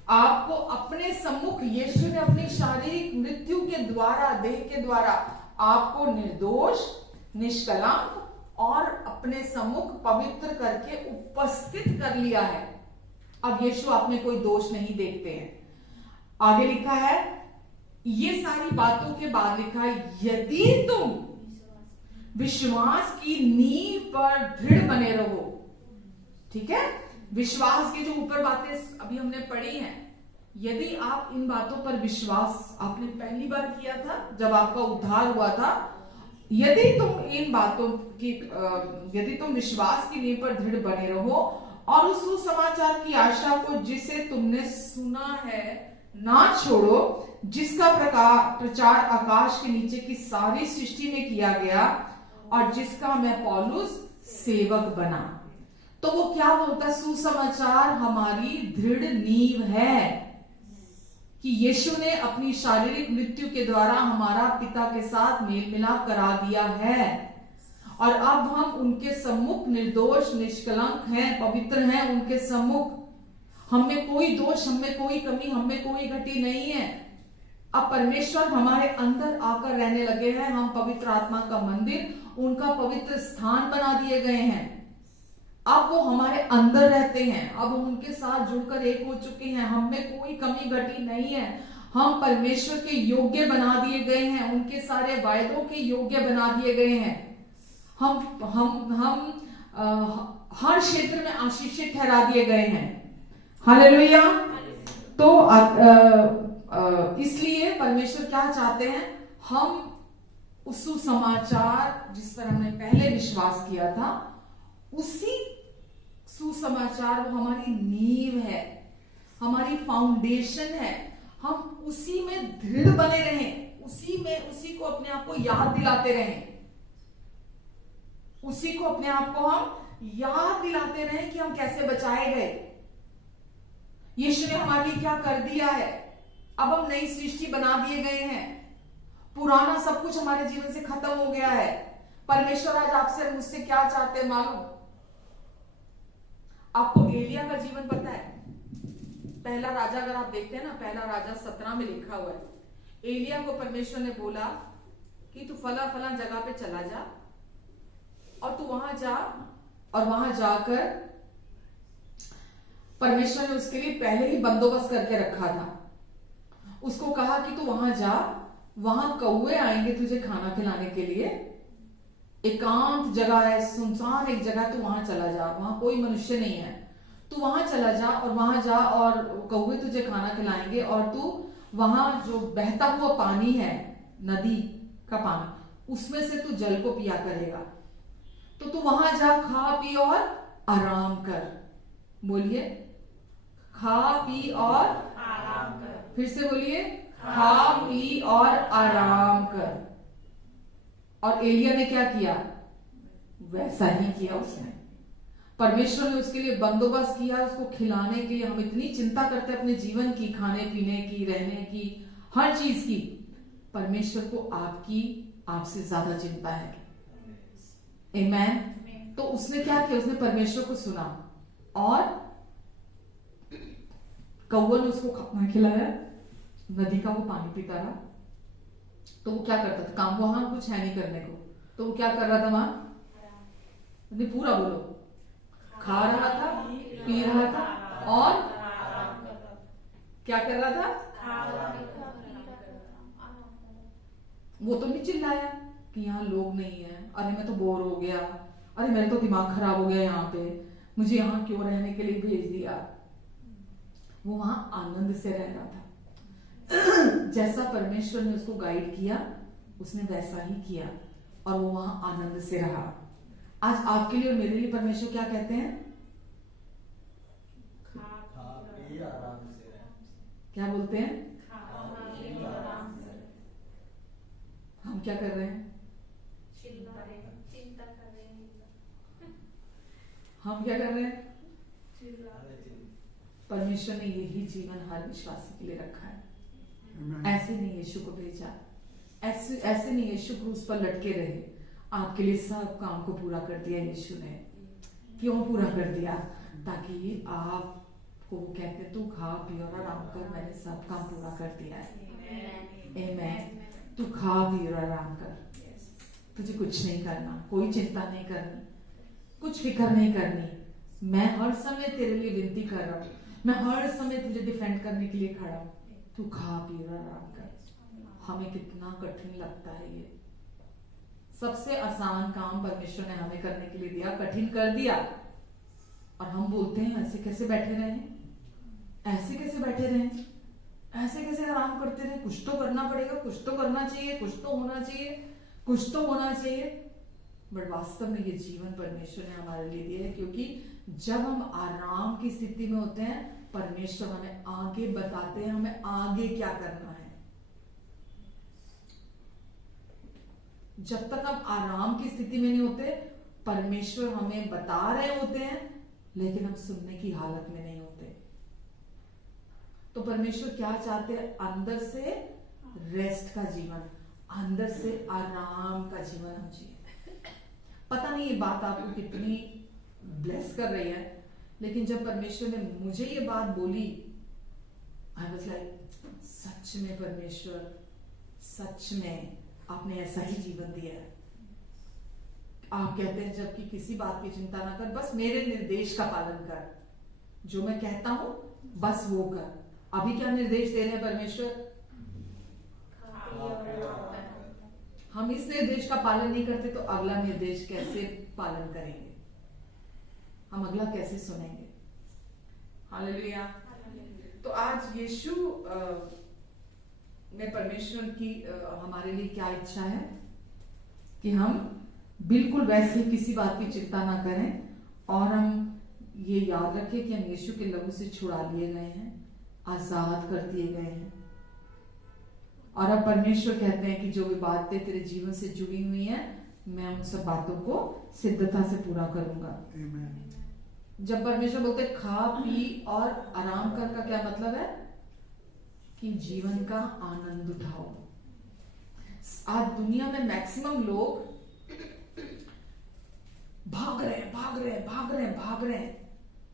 आपको अपने सम्मुख, यीशु ने अपनी शारीरिक मृत्यु के द्वारा, देह के द्वारा आपको निर्दोष, निष्कलंक और अपने सम्मुख पवित्र करके उपस्थित कर लिया है। अब यीशु आप में कोई दोष नहीं देखते हैं। आगे लिखा है, ये सारी बातों के बाद लिखा है, यदि तुम विश्वास की नींव पर दृढ़ बने रहो। ठीक है, विश्वास की जो ऊपर बातें अभी हमने पढ़ी हैं, यदि आप इन बातों पर विश्वास, आपने पहली बार किया था जब आपका उद्धार हुआ था, यदि तुम इन बातों की, यदि तुम विश्वास की नींव पर दृढ़ बने रहो और उस सुसमाचार की आशा को जिसे तुमने सुना है ना छोड़ो, जिसका प्रचार आकाश के नीचे की सारी सृष्टि में किया गया और जिसका मैं पौलुस सेवक बना। तो वो क्या बोलता? सुसमाचार हमारी दृढ़ नींव है कि यीशु ने अपनी शारीरिक मृत्यु के द्वारा हमारा पिता के साथ मेल मिलाप करा दिया है, और अब हम उनके सम्मुख निर्दोष, निष्कलंक हैं, पवित्र हैं उनके सम्मुख। हम में कोई दोष, हम में कोई कमी, हम में कोई घटी नहीं है। अब परमेश्वर हमारे अंदर आकर रहने लगे हैं। हम पवित्र आत्मा का मंदिर, उनका पवित्र स्थान बना दिए गए हैं। अब वो हमारे अंदर रहते हैं, अब हम उनके साथ जुड़कर एक हो चुके हैं। हम में कोई कमी घटी नहीं है। हम परमेश्वर के योग्य बना दिए गए हैं, उनके सारे वायदों के योग्य बना दिए गए हैं। हम हर क्षेत्र में आशीषित ठहरा दिए गए हैं। हालेलुया। तो इसलिए परमेश्वर क्या चाहते हैं? हम उस सुसमाचार जिस पर हमने पहले विश्वास किया था, उसी सुसमाचार, वो हमारी नींव है, हमारी फाउंडेशन है। हम उसी में दृढ़ बने रहें, उसी में, उसी को अपने आप को याद दिलाते रहें, उसी को अपने आप को हम याद दिलाते रहें कि हम कैसे बचाए गए, यीशु ने हमारे लिए क्या कर दिया है। अब हम नई सृष्टि बना दिए गए हैं। पुराना सब कुछ हमारे जीवन से खत्म हो गया है। परमेश्वर आज आपसे, मुझसे क्या चाहते हैं मालूम? आपको एलिया का जीवन पता है? पहला राजा, अगर आप देखते हैं ना, पहला राजा 17 में लिखा हुआ है, एलिया को परमेश्वर ने बोला कि तू फला फला जगह पे चला जा और तू वहां जा, और वहां जाकर परमेश्वर ने उसके लिए पहले ही बंदोबस्त करके रखा था। उसको कहा कि तू वहां जा, वहां कौवे आएंगे तुझे खाना खिलाने के लिए, एकांत जगह है, सुनसान एक जगह, तू वहां चला जा, वहां कोई मनुष्य नहीं है, तू वहां चला जा और वहां जा और कौवे तुझे खाना खिलाएंगे, और तू वहां जो बहता हुआ पानी है, नदी का पानी, उसमें से तू जल को पिया करेगा। तो तू वहां जा, खा पी और आराम कर। बोलिए, खा पी और आराम कर। फिर से बोलिए, खा पी और आराम कर। और एलिया ने क्या किया? वैसा ही किया उसने। परमेश्वर ने उसके लिए बंदोबस्त किया, उसको खिलाने के लिए। हम इतनी चिंता करते हैं अपने जीवन की, खाने पीने की, रहने की, हर चीज की। परमेश्वर को आपसे ज्यादा चिंता है। आमेन। तो उसने क्या किया? उसने परमेश्वर को सुना और कौवा ने उसको खाना खिलाया, नदी का वो पानी पीता रहा। तो वो क्या करता था? काम वहां कुछ है नहीं करने को, तो वो क्या कर रहा था वहां? नहीं, पूरा बोलो। खा रहा था, पी रहा था और क्या कर रहा था? वो तो नहीं चिल्लाया कि यहाँ लोग नहीं है, अरे मैं तो बोर हो गया, अरे मेरा तो दिमाग खराब हो गया यहाँ पे, मुझे यहाँ क्यों रहने के लिए भेज दिया। वो वहां आनंद से रह रहा था। जैसा परमेश्वर ने उसको गाइड किया, उसने वैसा ही किया और वो वहां आनंद से रहा। आज आपके लिए और मेरे लिए परमेश्वर क्या कहते हैं? आराम से रहे। क्या बोलते हैं? हम क्या कर रहे हैं? चिंता कर रहे हैं। हम क्या कर रहे हैं? परमेश्वर ने यही जीवन हर विश्वासी के लिए रखा है। ऐसे नहीं यीशु को भेजा, ऐसे नहीं यीशु क्रूस पर लटके रहे। आपके लिए सब काम को पूरा कर दिया यीशु ने। क्यों पूरा कर दिया? ताकि आपको वो कहते, तू खा पी और आराम कर, मैंने सब काम पूरा कर दिया है। आमेन। तू खा पी और आराम कर, तुझे कुछ नहीं करना, कोई चिंता नहीं करनी, कुछ फिक्र नहीं करनी। मैं हर समय तेरे लिए विनती कर रहा हूँ, मैं हर समय तुझे डिफेंड करने के लिए खड़ा हूँ। तू खा पी और आराम कर। हमें कितना कठिन लगता है ये। सबसे आसान काम परमेश्वर ने हमें करने के लिए दिया, कठिन कर दिया, और हम बोलते हैं ऐसे कैसे बैठे रहे, ऐसे कैसे बैठे रहे, ऐसे कैसे आराम करते रहे। कुछ तो करना पड़ेगा, कुछ तो करना चाहिए, कुछ तो होना चाहिए, कुछ तो होना चाहिए। बट वास्तव में ये जीवन परमेश्वर ने हमारे लिए दिया है, क्योंकि जब हम आराम की स्थिति में होते हैं, परमेश्वर हमें आगे बताते हैं हमें आगे क्या करना है। जब तक हम आराम की स्थिति में नहीं होते, परमेश्वर हमें बता रहे होते हैं, लेकिन हम सुनने की हालत में नहीं होते। तो परमेश्वर क्या चाहते हैं? अंदर से रेस्ट का जीवन, अंदर से आराम का जीवन हम जिए। पता नहीं ये बात आपको कितनी ब्लेस कर रही है, लेकिन जब परमेश्वर ने मुझे ये बात बोली, आई वाज लाइक, सच में परमेश्वर, सच में आपने ऐसा ही जीवन दिया है। आप कहते हैं जबकि किसी बात की चिंता ना कर, बस मेरे निर्देश का पालन कर, जो मैं कहता हूं बस वो कर। अभी क्या निर्देश दे रहे हैं परमेश्वर? हम इस निर्देश का पालन नहीं करते तो अगला निर्देश कैसे पालन करेंगे? हम अगला कैसे सुनेंगे? हालेलुया। तो आज यीशु में परमेश्वर की हमारे लिए क्या इच्छा है कि हम बिल्कुल वैसे किसी बात की चिंता ना करें, और हम ये याद रखें कि हम यीशु के लहू से छुड़ा लिए गए हैं, आजाद कर दिए गए हैं। और अब परमेश्वर कहते हैं कि जो भी बातें तेरे जीवन से जुड़ी हुई हैं, मैं उन सब बातों को सिद्धता से पूरा करूंगा। जब परमेश्वर बोलते खा पी और आराम कर का क्या मतलब है? कि जीवन का आनंद उठाओ। आज दुनिया में मैक्सिमम लोग भाग रहे हैं, भाग रहे हैं, भाग रहे हैं, भाग रहे हैं।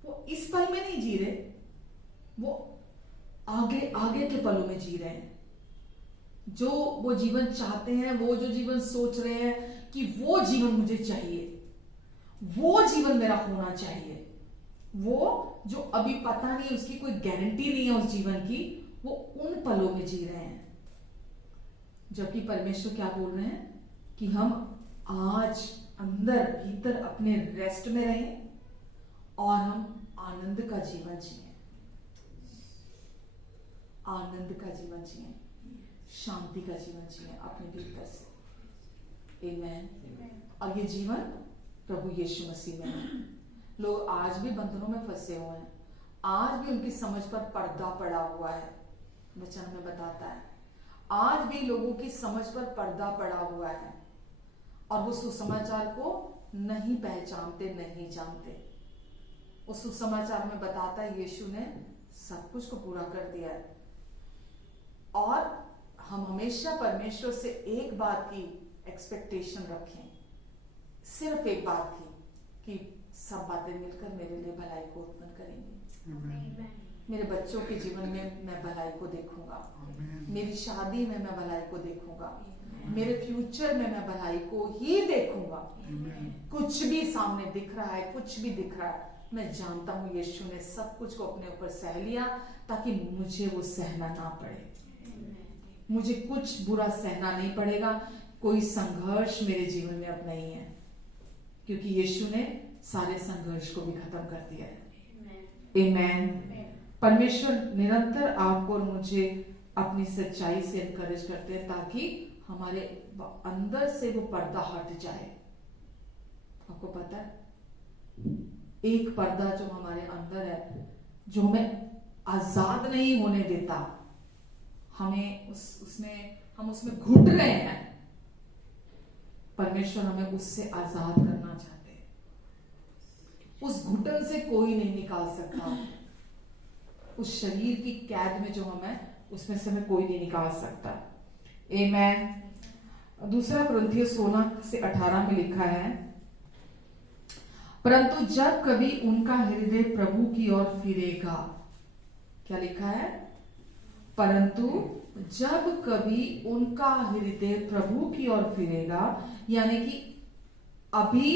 वो इस पल में नहीं जी रहे, वो आगे आगे के पलों में जी रहे हैं। जो वो जीवन चाहते हैं, वो जो जीवन सोच रहे हैं कि वो जीवन मुझे चाहिए, वो जीवन मेरा होना चाहिए, वो जो अभी पता नहीं, उसकी कोई गारंटी नहीं है उस जीवन की, वो उन पलों में जी रहे हैं। जबकि परमेश्वर क्या बोल रहे हैं कि हम आज अंदर भीतर अपने रेस्ट में रहें और हम आनंद का जीवन जिए, आनंद का जीवन जिए, शांति का जीवन जिए अपने भीतर से। आमेन। और ये जीवन प्रभु यीशु मसीह में है। लोग आज भी बंधनों में फंसे हुए हैं, आज भी उनकी समझ पर पर्दा पड़ा हुआ है। वचन में बताता है आज भी लोगों की समझ पर पर्दा पड़ा हुआ है। और वो सुसमाचार को नहीं पहचानते, नहीं जानते। उस सुसमाचार में बताता है यीशु ने सब कुछ को पूरा कर दिया है, और हम हमेशा परमेश्वर से एक बात की एक्सपेक्टेशन रखें, सिर्फ एक बात की, कि सब बातें मिलकर मेरे लिए भलाई को उत्पन्न करेंगी। मेरे बच्चों के जीवन में मैं भलाई को देखूंगा, मेरी शादी में मैं भलाई को देखूंगा, मेरे फ्यूचर में मैं भलाई को ही देखूंगा। कुछ भी सामने दिख रहा है, कुछ भी दिख रहा है, मैं जानता हूं यीशु ने सब कुछ को अपने ऊपर सह लिया ताकि मुझे वो सहना ना पड़े। मुझे कुछ बुरा सहना नहीं पड़ेगा, कोई संघर्ष मेरे जीवन में अब नहीं है, क्योंकि यीशु ने सारे संघर्ष को भी खत्म कर दिया है। आमेन। परमेश्वर निरंतर आपको और मुझे अपनी सच्चाई से एनकरेज करते हैं ताकि हमारे अंदर से वो पर्दा हट जाए। आपको पता है, एक पर्दा जो हमारे अंदर है, जो हमें आजाद नहीं होने देता, हमें हम उसमें घुट रहे हैं। परमेश्वर हमें उससे आजाद करना चाहते हैं। उस घुटन से कोई नहीं निकाल सकता। उस शरीर की कैद में जो हम हैं, उसमें से हमें कोई नहीं निकाल सकता। आमेन। दूसरा कुरिन्थियों 16 से 18 में लिखा है, परंतु जब कभी उनका हृदय प्रभु की ओर फिरेगा। क्या लिखा है? परंतु जब कभी उनका हृदय प्रभु की ओर फिरेगा, यानी कि अभी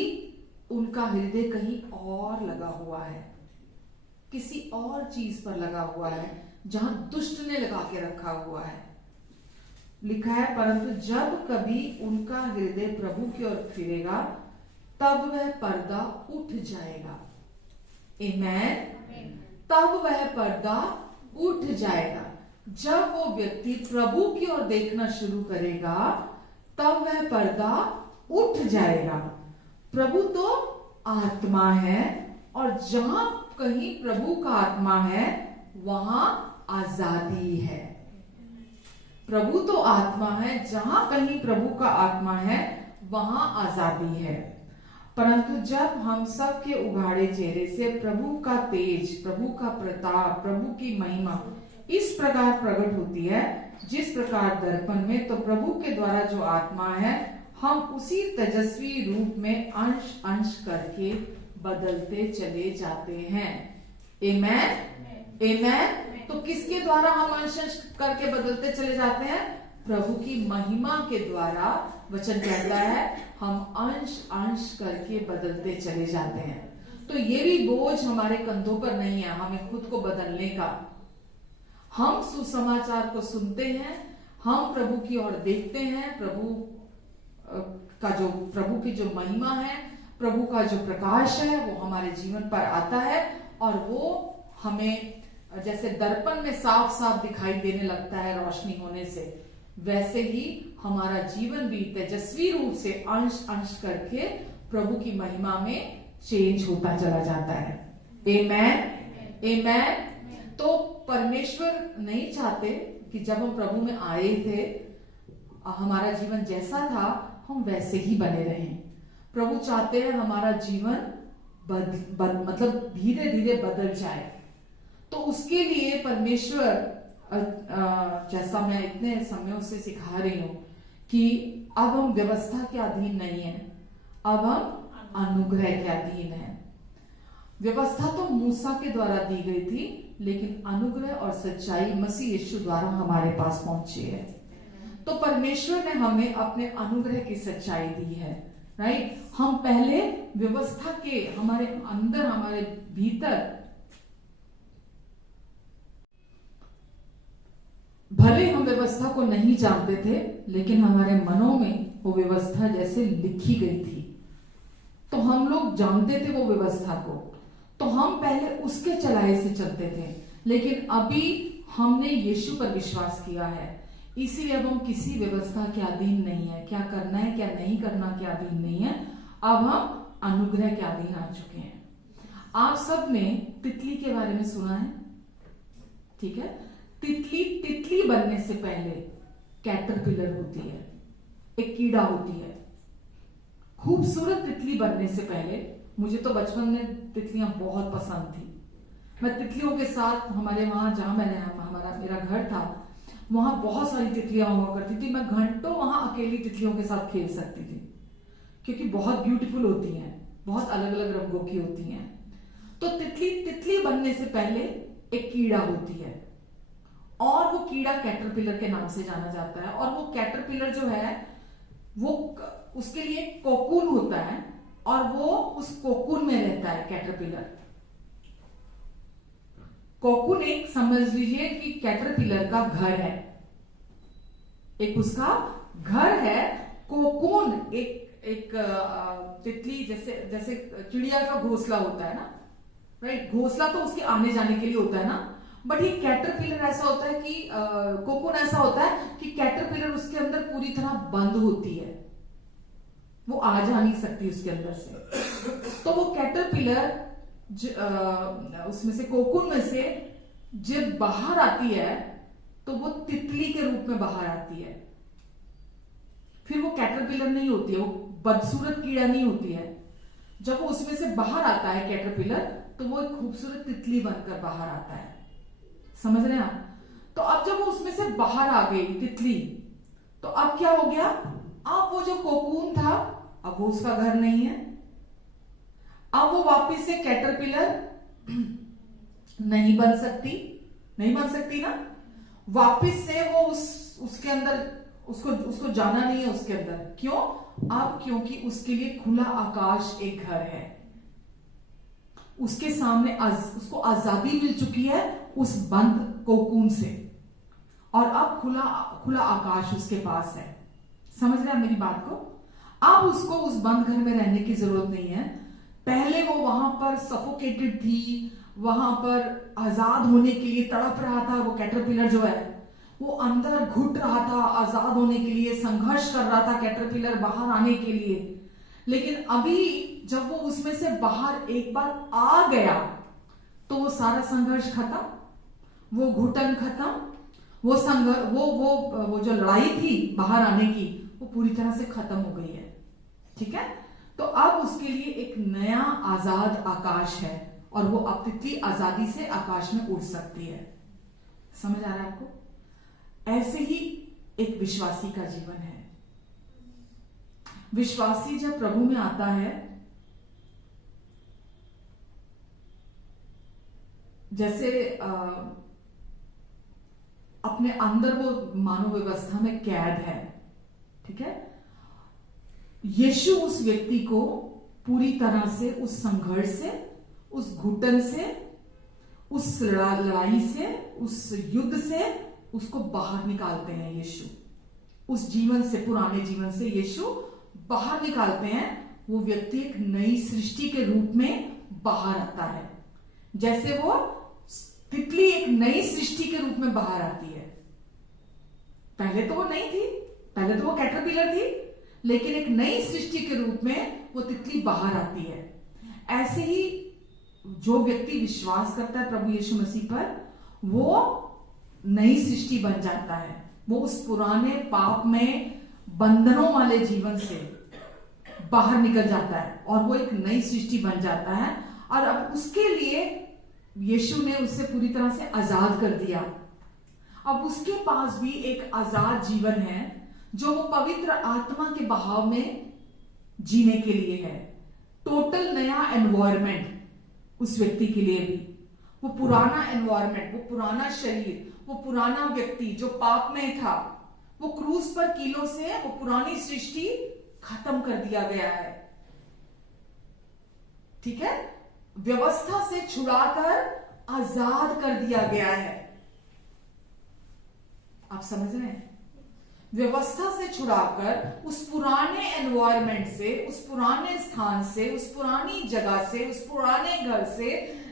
उनका हृदय कहीं और लगा हुआ है, किसी और चीज पर लगा हुआ है, जहां दुष्ट ने लगा के रखा हुआ है। लिखा है, परंतु जब कभी उनका हृदय प्रभु की ओर फिरेगा, तब वह पर्दा उठ जाएगा। आमेन। तब वह पर्दा उठ जाएगा। जब वो व्यक्ति प्रभु की ओर देखना शुरू करेगा, तब वह पर्दा उठ जाएगा। प्रभु तो आत्मा है, और जहां कहीं प्रभु का आत्मा है, वहां आजादी है। प्रभु तो आत्मा है, जहां कहीं प्रभु का आत्मा है, वहां आजादी है। परंतु जब हम सब के उघाड़े चेहरे से प्रभु का तेज, प्रभु का प्रताप, प्रभु की महिमा इस प्रकार प्रकट होती है, जिस प्रकार दर्पण में, तो प्रभु के द्वारा जो आत्मा है, हम उसी तेजस्वी रूप में अंश अंश करके बदलते चले जाते हैं। आमेन। आमेन। तो किसके द्वारा हम अंश अंश करके बदलते चले जाते हैं? प्रभु की महिमा के द्वारा। वचन कहता है हम अंश अंश करके बदलते चले जाते हैं। तो ये भी बोझ हमारे कंधों पर नहीं है हमें खुद को बदलने का। हम सुसमाचार को सुनते हैं, हम प्रभु की ओर देखते हैं, प्रभु की जो महिमा है, प्रभु का जो प्रकाश है, वो हमारे जीवन पर आता है, और वो हमें जैसे दर्पण में साफ साफ दिखाई देने लगता है रोशनी होने से, वैसे ही हमारा जीवन भी तेजस्वी रूप से अंश अंश करके प्रभु की महिमा में चेंज होता चला जाता है। आमेन। आमेन। तो परमेश्वर नहीं चाहते कि जब हम प्रभु में आए थे, हमारा जीवन जैसा था हम वैसे ही बने रहें। प्रभु चाहते हैं हमारा जीवन मतलब धीरे धीरे बदल जाए। तो उसके लिए परमेश्वर, जैसा मैं इतने समयों से सिखा रही हूं, कि अब हम व्यवस्था के अधीन नहीं है, अब हम अनुग्रह के अधीन है। व्यवस्था तो मूसा के द्वारा दी गई थी, लेकिन अनुग्रह और सच्चाई मसीह यीशु द्वारा हमारे पास पहुंची है। तो परमेश्वर ने हमें अपने अनुग्रह की सच्चाई दी है, राइट। हम पहले व्यवस्था के हमारे अंदर, हमारे भीतर, भले हम व्यवस्था को नहीं जानते थे, लेकिन हमारे मनों में वो व्यवस्था जैसे लिखी गई थी। तो हम लोग जानते थे वो व्यवस्था को, तो हम पहले उसके चलाए से चलते थे। लेकिन अभी हमने यीशु पर विश्वास किया है, इसीलिए अब हम किसी व्यवस्था के अधीन नहीं है। क्या करना है क्या नहीं करना के अधीन नहीं है, अब हम अनुग्रह के अधीन आ चुके हैं। आप सब ने तितली के बारे में सुना है, ठीक है। तितली बनने से पहले कैटरपिलर होती है, एक कीड़ा होती है, खूबसूरत तितली बनने से पहले, मुझे तो बचपन में तितलियां बहुत पसंद थी। मैं तितलियों के साथ हमारे वहां जहां मेरा घर था, वहां बहुत सारी तितलियां हुआ करती थी। मैं घंटों वहां अकेली तितलियों के साथ खेल सकती थी, क्योंकि बहुत ब्यूटीफुल होती हैं, बहुत अलग अलग रंगों की होती हैं। तो तितली बनने से पहले एक कीड़ा होती है, और वो कीड़ा कैटरपिलर के नाम से जाना जाता है। और वो कैटरपिलर जो है वो उसके लिए कोकून होता है, और वो उस कोकून में रहता है कैटरपिलर। कोकून एक समझ लीजिए कि कैटरपिलर का घर है, एक उसका घर है। कोकून एक तितली जैसे चिड़िया का घोंसला होता है ना, राइट। घोंसला तो उसके आने जाने के लिए होता है ना, बट ये कैटरपिलर ऐसा होता है कि कोकून ऐसा होता है कि कैटरपिलर उसके अंदर पूरी तरह बंद होती है, वो आ जा नहीं सकती उसके अंदर से। तो वो कैटरपिलर उसमें से, कोकून में से जब बाहर आती है तो वो तितली के रूप में बाहर आती है। फिर वो कैटरपिलर नहीं होती है, वो बदसूरत कीड़ा नहीं होती है। जब वो उसमें से बाहर आता है कैटरपिलर, तो वो एक खूबसूरत तितली बनकर बाहर आता है। समझ रहे हैं आप? तो अब जब वो उसमें से बाहर आ गई तितली, तो अब क्या हो गया? अब वो जो कोकून था, अब वो उसका घर नहीं है। अब वो वापस से कैटरपिलर नहीं बन सकती ना। वापस से वो उसके अंदर उसको जाना नहीं है उसके अंदर। क्यों? अब क्योंकि उसके लिए खुला आकाश एक घर है, उसके सामने उसको आजादी मिल चुकी है उस बंद कोकून से, और अब खुला आकाश उसके पास है। समझ रहे हैं मेरी बात को? अब उसको उस बंद घर में रहने की जरूरत नहीं है। पहले वो वहां पर सफोकेटेड थी, वहां पर आजाद होने के लिए तड़प रहा था। वो कैटरपिलर जो है वो अंदर घुट रहा था, आजाद होने के लिए संघर्ष कर रहा था कैटरपिलर बाहर आने के लिए। लेकिन अभी जब वो उसमें से बाहर एक बार आ गया, तो वो सारा संघर्ष खत्म, वो घुटन खत्म, वो जो लड़ाई थी बाहर आने की, वो पूरी तरह से खत्म हो गई है। ठीक है? तो अब उसके लिए एक नया आजाद आकाश है, और वो अब तितली आजादी से आकाश में उड़ सकती है। समझ आ रहा है आपको? ऐसे ही एक विश्वासी का जीवन है। विश्वासी जब प्रभु में आता है, जैसे अपने अंदर वो मानव व्यवस्था में कैद है। ठीक है? यीशु उस व्यक्ति को पूरी तरह से उस संघर्ष से, उस घुटन से, उस लड़ाई से, उस युद्ध से उसको बाहर निकालते हैं। यीशु उस जीवन से, पुराने जीवन से यीशु बाहर निकालते हैं। वो व्यक्ति एक नई सृष्टि के रूप में बाहर आता है, जैसे वो तितली एक नई सृष्टि के रूप में बाहर आती है। पहले तो वो नहीं थी, पहले तो वो कैटरपिलर थी, लेकिन एक नई सृष्टि के रूप में वो तितली बाहर आती है। ऐसे ही जो व्यक्ति विश्वास करता है प्रभु यीशु मसीह पर, वो नई सृष्टि बन जाता है। वो उस पुराने पाप में बंधनों वाले जीवन से बाहर निकल जाता है, और वो एक नई सृष्टि बन जाता है। और अब उसके लिए यीशु ने उसे पूरी तरह से आजाद कर दिया। अब उसके पास भी एक आजाद जीवन है, जो वो पवित्र आत्मा के बहाव में जीने के लिए है। टोटल नया एनवायरमेंट उस व्यक्ति के लिए भी। वो पुराना एनवायरमेंट, वो पुराना शरीर, वो पुराना व्यक्ति जो पाप में था, वो क्रूस पर कीलों से वो पुरानी सृष्टि खत्म कर दिया गया है। ठीक है? व्यवस्था से छुड़ाकर आजाद कर दिया गया है। आप समझ रहे हैं? व्यवस्था से छुड़ाकर उस पुराने एनवायरमेंट से, उस पुराने स्थान से, उस पुरानी जगह से, उस पुराने घर से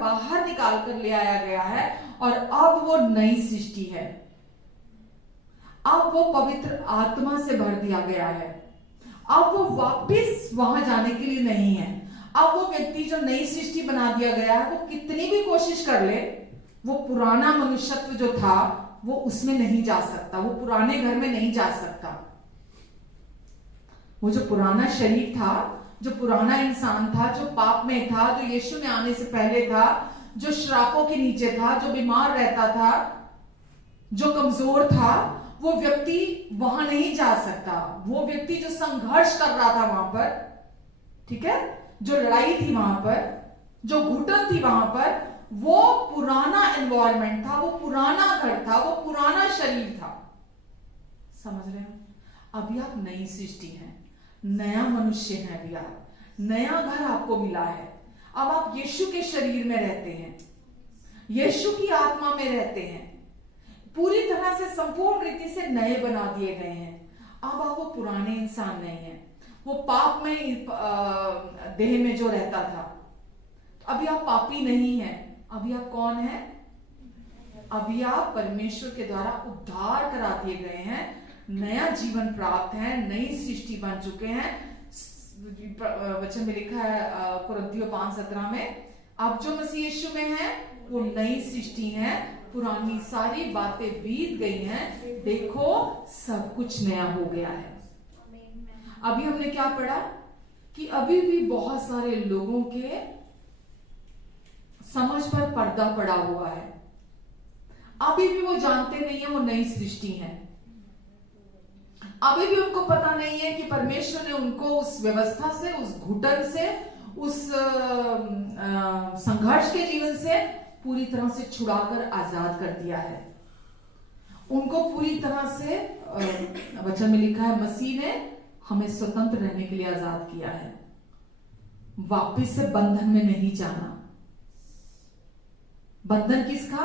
बाहर निकाल कर ले आया गया है। और अब वो नई सृष्टि है। अब वो पवित्र आत्मा से भर दिया गया है। अब वो वापस वहां जाने के लिए नहीं है। अब वो व्यक्ति जो नई सृष्टि बना दिया गया है, वो कितनी भी कोशिश कर ले, वो पुराना मनुष्यत्व जो था वो उसमें नहीं जा सकता, वो पुराने घर में नहीं जा सकता। वो जो पुराना शरीर था, जो पुराना इंसान था, जो पाप में था, जो यीशु में आने से पहले था, जो श्रापों के नीचे था, जो बीमार रहता था, जो कमजोर था, वो व्यक्ति वहां नहीं जा सकता। वो व्यक्ति जो संघर्ष कर रहा था वहां पर, ठीक है, जो लड़ाई थी वहां पर, जो घुटन थी वहां पर, वो पुराना एनवायरमेंट था, वो पुराना घर था, वो पुराना शरीर था। समझ रहे हो? अभी आप नई सृष्टि हैं, नया मनुष्य है। अभी आप नया घर आपको मिला है। अब आप यीशु के शरीर में रहते हैं, यीशु की आत्मा में रहते हैं, पूरी तरह से संपूर्ण रीति से नए बना दिए गए हैं। अब आप वो पुराने इंसान नहीं है, वो पाप में देह में जो रहता था। अभी आप पापी नहीं हैं। अभी आप कौन हैं? अभी आप परमेश्वर के द्वारा उद्धार करा दिए गए हैं, नया जीवन प्राप्त है, नई सृष्टि बन चुके हैं। वचन में लिखा है कुरिन्थियों 5:17 में, अब जो मसीह यीशु में है वो नई सृष्टि है, पुरानी सारी बातें बीत गई हैं, देखो सब कुछ नया हो गया है। अभी हमने क्या पढ़ा कि अभी भी बहुत सारे लोगों के समझ पर पर्दा पड़ा हुआ है। अभी भी वो जानते नहीं है वो नई सृष्टि है। अभी भी उनको पता नहीं है कि परमेश्वर ने उनको उस व्यवस्था से, उस घुटन से, उस संघर्ष के जीवन से पूरी तरह से छुड़ाकर आजाद कर दिया है। उनको पूरी तरह से वचन में लिखा है मसीह ने हमें स्वतंत्र रहने के लिए आजाद किया है, वापिस से बंधन में नहीं जाना। बंधन किसका?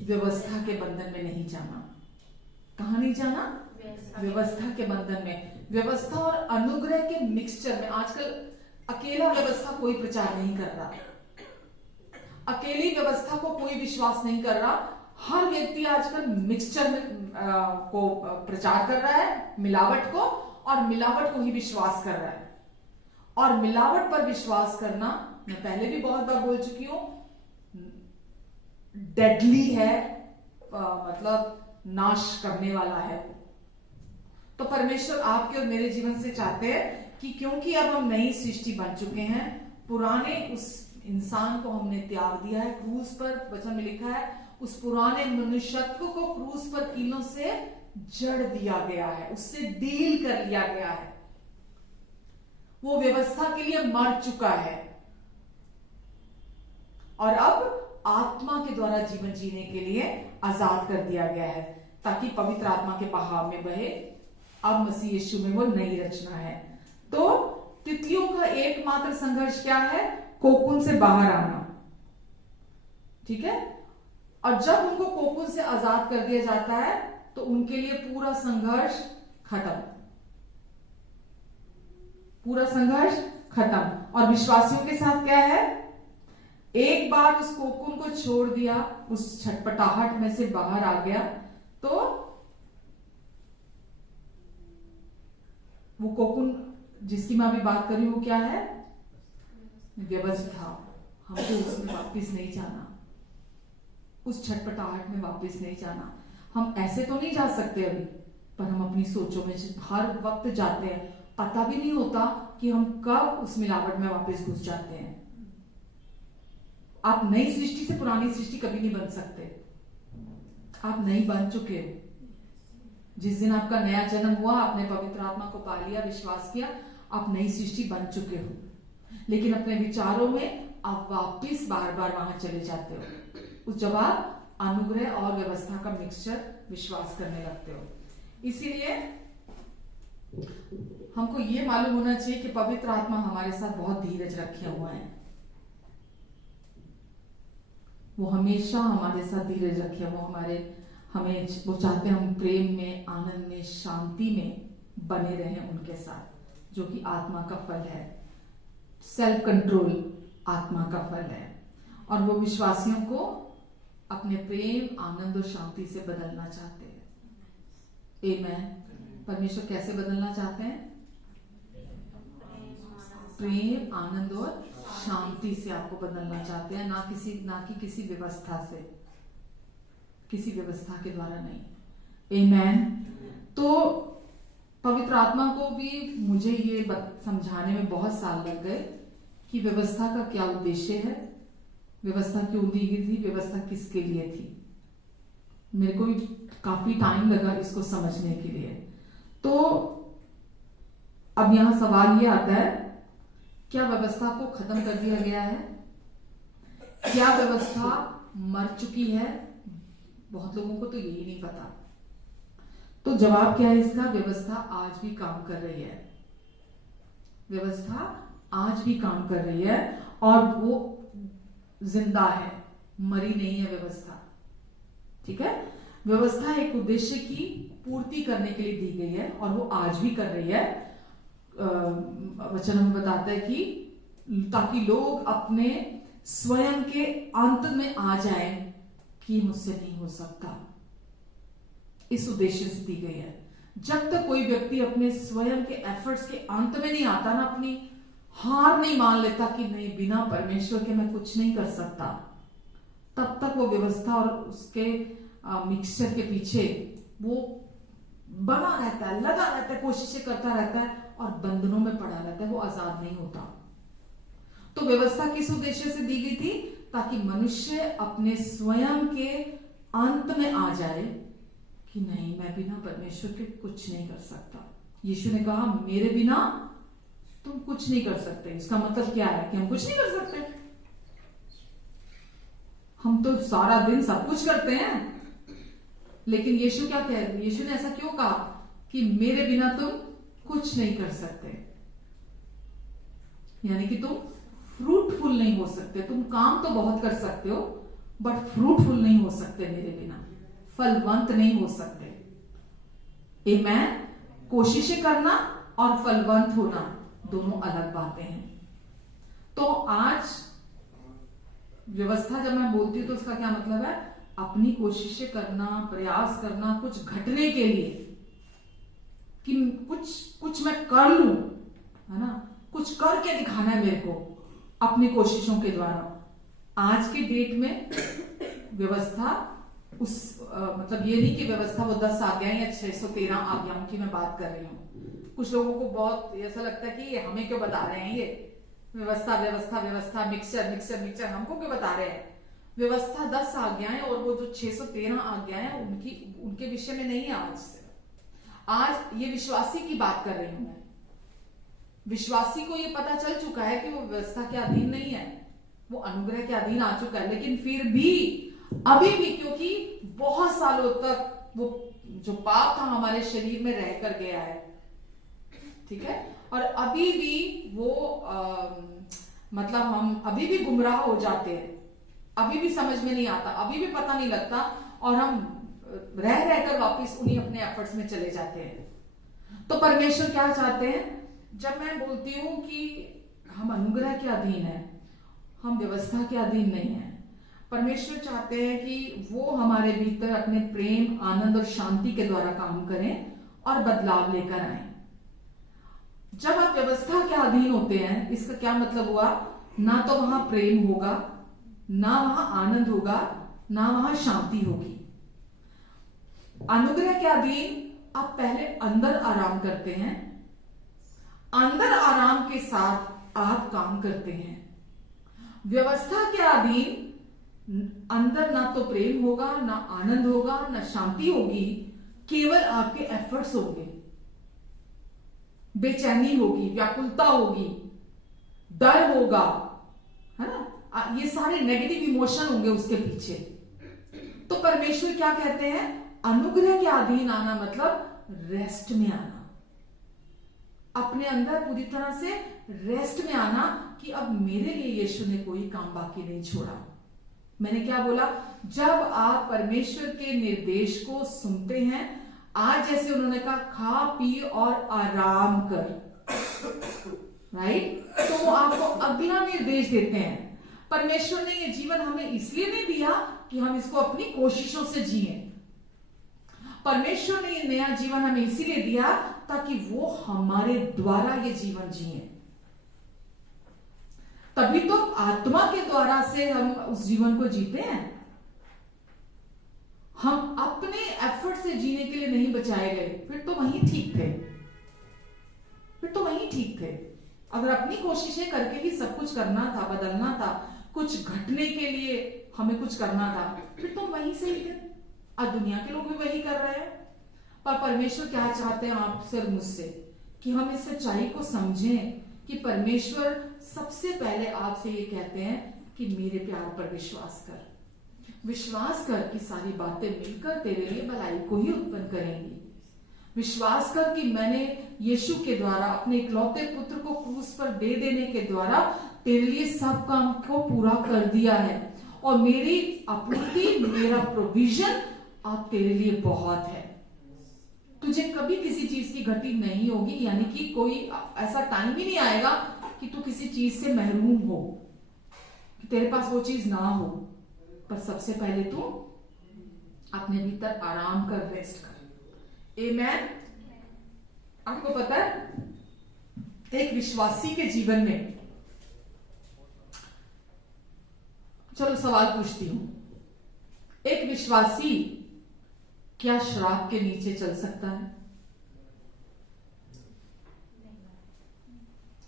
व्यवस्था के बंधन में नहीं जाना। कहां नहीं जाना? व्यवस्था के बंधन में। व्यवस्था और अनुग्रह के मिक्सचर में। आजकल अकेला व्यवस्था कोई प्रचार नहीं कर रहा, अकेली व्यवस्था को कोई विश्वास नहीं कर रहा। हर व्यक्ति आजकल मिक्सचर को प्रचार कर रहा है, मिलावट को, और मिलावट को ही विश्वास कर रहा है। और मिलावट पर विश्वास करना, मैं पहले भी बहुत बार बोल चुकी हूं, डेडली है, मतलब नाश करने वाला है। तो परमेश्वर आपके और मेरे जीवन से चाहते हैं कि क्योंकि अब हम नई सृष्टि बन चुके हैं, पुराने उस इंसान को हमने त्याग दिया है क्रूस पर। वचन में लिखा है उस पुराने मनुष्यत्व को क्रूस पर कीलों से जड़ दिया गया है, उससे डील कर लिया गया है। वो व्यवस्था के लिए मर चुका है और अब आत्मा के द्वारा जीवन जीने के लिए आजाद कर दिया गया है, ताकि पवित्र आत्मा के बहाव में बहे। अब मसीह यीशु में वो नई रचना है। तो तिथियों का एकमात्र संघर्ष क्या है? कोकुन से बाहर आना, ठीक है। और जब उनको कोकुन से आजाद कर दिया जाता है तो उनके लिए पूरा संघर्ष खत्म, पूरा संघर्ष खत्म। और विश्वासियों के साथ क्या है? एक बार उस कोकुन को छोड़ दिया, उस छटपटाहट में से बाहर आ गया, तो वो कोकुन जिसकी मैं अभी बात कर रही हूं, क्या है? व्यवस्था। हमको उसमें वापस नहीं जाना, उस छटपटाहट में वापस नहीं जाना। हम ऐसे तो नहीं जा सकते अभी, पर हम अपनी सोचों में हर वक्त जाते हैं, पता भी नहीं होता कि हम कब उस मिलावट में वापस घुस जाते हैं। आप नई सृष्टि से पुरानी सृष्टि कभी नहीं बन सकते। आप नई बन चुके हो। जिस दिन आपका नया जन्म हुआ, आपने पवित्र आत्मा को पा लिया, विश्वास किया, आप नई सृष्टि बन चुके हो। लेकिन अपने विचारों में आप वापिस बार बार वहां चले जाते हो। उस जब आप अनुग्रह और व्यवस्था का मिक्सचर विश्वास करने लगते हो। इसीलिए हमको ये मालूम होना चाहिए कि पवित्र आत्मा हमारे साथ बहुत धीरज रखे हुआ है। वो हमेशा हमारे साथ धीरज रखे, वो चाहते हैं हम प्रेम में, आनंद में, शांति में बने रहें उनके साथ, जो कि आत्मा का फल है। सेल्फ कंट्रोल आत्मा का फल है। और वो विश्वासियों को अपने प्रेम, आनंद और शांति से बदलना चाहते हैं। आमेन। परमेश्वर कैसे बदलना चाहते हैं? प्रेम, आनंद और शांति से आपको बदलना चाहते हैं, ना कि किसी व्यवस्था से, किसी व्यवस्था के द्वारा नहीं। आमेन। तो पवित्र आत्मा आत्मा को भी मुझे ये समझाने में बहुत साल लग गए कि व्यवस्था का क्या उद्देश्य है, व्यवस्था क्यों दी गई थी, व्यवस्था किसके लिए थी। मेरे को भी काफी टाइम लगा इसको समझने के लिए। तो अब यहां सवाल ये आता है, क्या व्यवस्था को खत्म कर दिया गया है? क्या व्यवस्था मर चुकी है? बहुत लोगों को तो यही नहीं पता। तो जवाब क्या है इसका? व्यवस्था आज भी काम कर रही है। व्यवस्था आज भी काम कर रही है और वो जिंदा है, मरी नहीं है व्यवस्था। ठीक है, व्यवस्था एक उद्देश्य की पूर्ति करने के लिए दी गई है और वो आज भी कर रही है। वचन हमें बताता है कि ताकि लोग अपने स्वयं के अंत में आ जाएं कि मुझसे नहीं हो सकता, इस उद्देश्य से दी गई है। जब तक कोई व्यक्ति अपने स्वयं के एफर्ट्स के अंत में नहीं आता ना, अपनी हार नहीं मान लेता कि नहीं, बिना परमेश्वर के मैं कुछ नहीं कर सकता, तब तक वो व्यवस्था और उसके मिक्सचर के पीछे वो बना रहता है, लगा रहता है, कोशिशें करता रहता है और बंधनों में पड़ा रहता है, वो आजाद नहीं होता। तो व्यवस्था किस उद्देश्य से दी गई थी? ताकि मनुष्य अपने स्वयं के अंत में आ जाए कि नहीं, मैं बिना परमेश्वर के कुछ नहीं कर सकता। यीशु ने कहा, मेरे बिना तुम कुछ नहीं कर सकते। इसका मतलब क्या है कि हम कुछ नहीं कर सकते। हम तो सारा दिन सब कुछ करते हैं, लेकिन यीशु क्या कह रहे हैं? यीशु ने ऐसा क्यों कहा कि मेरे बिना तुम कुछ नहीं कर सकते? यानी कि तुम फ्रूटफुल नहीं हो सकते। तुम काम तो बहुत कर सकते हो, बट फ्रूटफुल नहीं हो सकते मेरे बिना, फलवंत नहीं हो सकते। आमेन। कोशिशें करना और फलवंत होना दोनों अलग बातें हैं। तो आज व्यवस्था जब मैं बोलती हूं तो उसका क्या मतलब है? अपनी कोशिशें करना, प्रयास करना कुछ घटने के लिए, कि कुछ मैं कर लूं, है ना, कुछ करके दिखाना है मेरे को अपनी कोशिशों के द्वारा। आज के डेट में व्यवस्था मतलब ये नहीं कि व्यवस्था वो 10 आज्ञाएं या 613 आज्ञाओं की मैं बात कर रही हूँ। कुछ लोगों को बहुत ऐसा लगता है कि ये हमें क्यों बता रहे हैं, ये व्यवस्था व्यवस्था व्यवस्था, मिक्सचर मिक्सचर मिक्सचर, हमको क्यों बता रहे हैं? व्यवस्था 10 आज्ञाएं और वो जो 613 आज्ञाएं उनके विषय में नहीं है। आज ये विश्वासी की बात कर रही हूं मैं। विश्वासी को ये पता चल चुका है कि वो व्यवस्था के अधीन नहीं है, वो अनुग्रह के अधीन आ चुका है। लेकिन फिर भी अभी भी, क्योंकि बहुत सालों तक वो जो पाप था हमारे शरीर में रह कर गया है, ठीक है, और अभी भी वो मतलब हम अभी भी गुमराह हो जाते हैं, अभी भी समझ में नहीं आता, अभी भी पता नहीं लगता, और हम रह रहकर वापस उन्हीं अपने एफर्ट्स में चले जाते हैं। तो परमेश्वर क्या चाहते हैं? जब मैं बोलती हूं कि हम अनुग्रह के अधीन हैं, हम व्यवस्था के अधीन नहीं हैं, परमेश्वर चाहते हैं कि वो हमारे भीतर अपने प्रेम, आनंद और शांति के द्वारा काम करें और बदलाव लेकर आए। जब आप व्यवस्था के अधीन होते हैं, इसका क्या मतलब हुआ? ना तो वहां प्रेम होगा, ना वहां आनंद होगा, ना वहां शांति होगी। अनुग्रह के अधीन आप पहले अंदर आराम करते हैं, अंदर आराम के साथ आप काम करते हैं। व्यवस्था के अधीन अंदर ना तो प्रेम होगा, ना आनंद होगा, ना शांति होगी, केवल आपके एफर्ट्स होंगे, बेचैनी होगी, व्याकुलता होगी, डर होगा, है ना, ये सारे नेगेटिव इमोशन होंगे उसके पीछे। तो परमेश्वर क्या कहते हैं? अनुग्रह के अधीन आना मतलब रेस्ट में आना, अपने अंदर पूरी तरह से रेस्ट में आना कि अब मेरे लिए यीशु ने कोई काम बाकी नहीं छोड़ा। मैंने क्या बोला? जब आप परमेश्वर के निर्देश को सुनते हैं, आज जैसे उन्होंने कहा खा पी और आराम कर, राइट, तो वो आपको अगला निर्देश देते हैं। परमेश्वर ने ये जीवन हमें इसलिए नहीं दिया कि हम इसको अपनी कोशिशों से जिए। परमेश्वर ने ये नया जीवन हमें इसीलिए दिया ताकि वो हमारे द्वारा ये जीवन जिए। तभी तो आत्मा के द्वारा से हम उस जीवन को जीते हैं। हम अपने एफर्ट से जीने के लिए नहीं बचाए गए, फिर तो वहीं ठीक थे। ठीक थे। अगर अपनी कोशिशें करके ही सब कुछ करना था, बदलना था, कुछ घटने के लिए हमें कुछ करना था, फिर तुम वहीं से ही थे। आज दुनिया के लोग भी वही कर रहे हैं। पर परमेश्वर क्या चाहते हैं आपसे और मुझसे, कि हम इस सच्चाई को समझें कि परमेश्वर सबसे पहले आपसे ये कहते हैं कि मेरे प्यार पर विश्वास कर, विश्वास कर कि सारी बातें मिलकर तेरे लिए भलाई को ही उत्पन्न करेंगी। विश्वास कर कि मैंने यीशु के द्वारा, अपने इकलौते पुत्र को क्रूस पर दे देने के द्वारा तेरे लिए सब काम को पूरा कर दिया है, और मेरी आपूर्ति, मेरा प्रोविजन अब तेरे लिए बहुत है। तुझे कभी किसी चीज की घटी नहीं होगी, यानी कि कोई ऐसा टाइम ही नहीं आएगा कि तू किसी चीज से महरूम हो, कि तेरे पास वो चीज ना हो। पर सबसे पहले तू अपने भीतर आराम कर, रेस्ट कर। आमेन। आपको पता है, एक विश्वासी के जीवन में, चलो सवाल पूछती हूं, एक विश्वासी क्या श्राप के नीचे चल सकता है?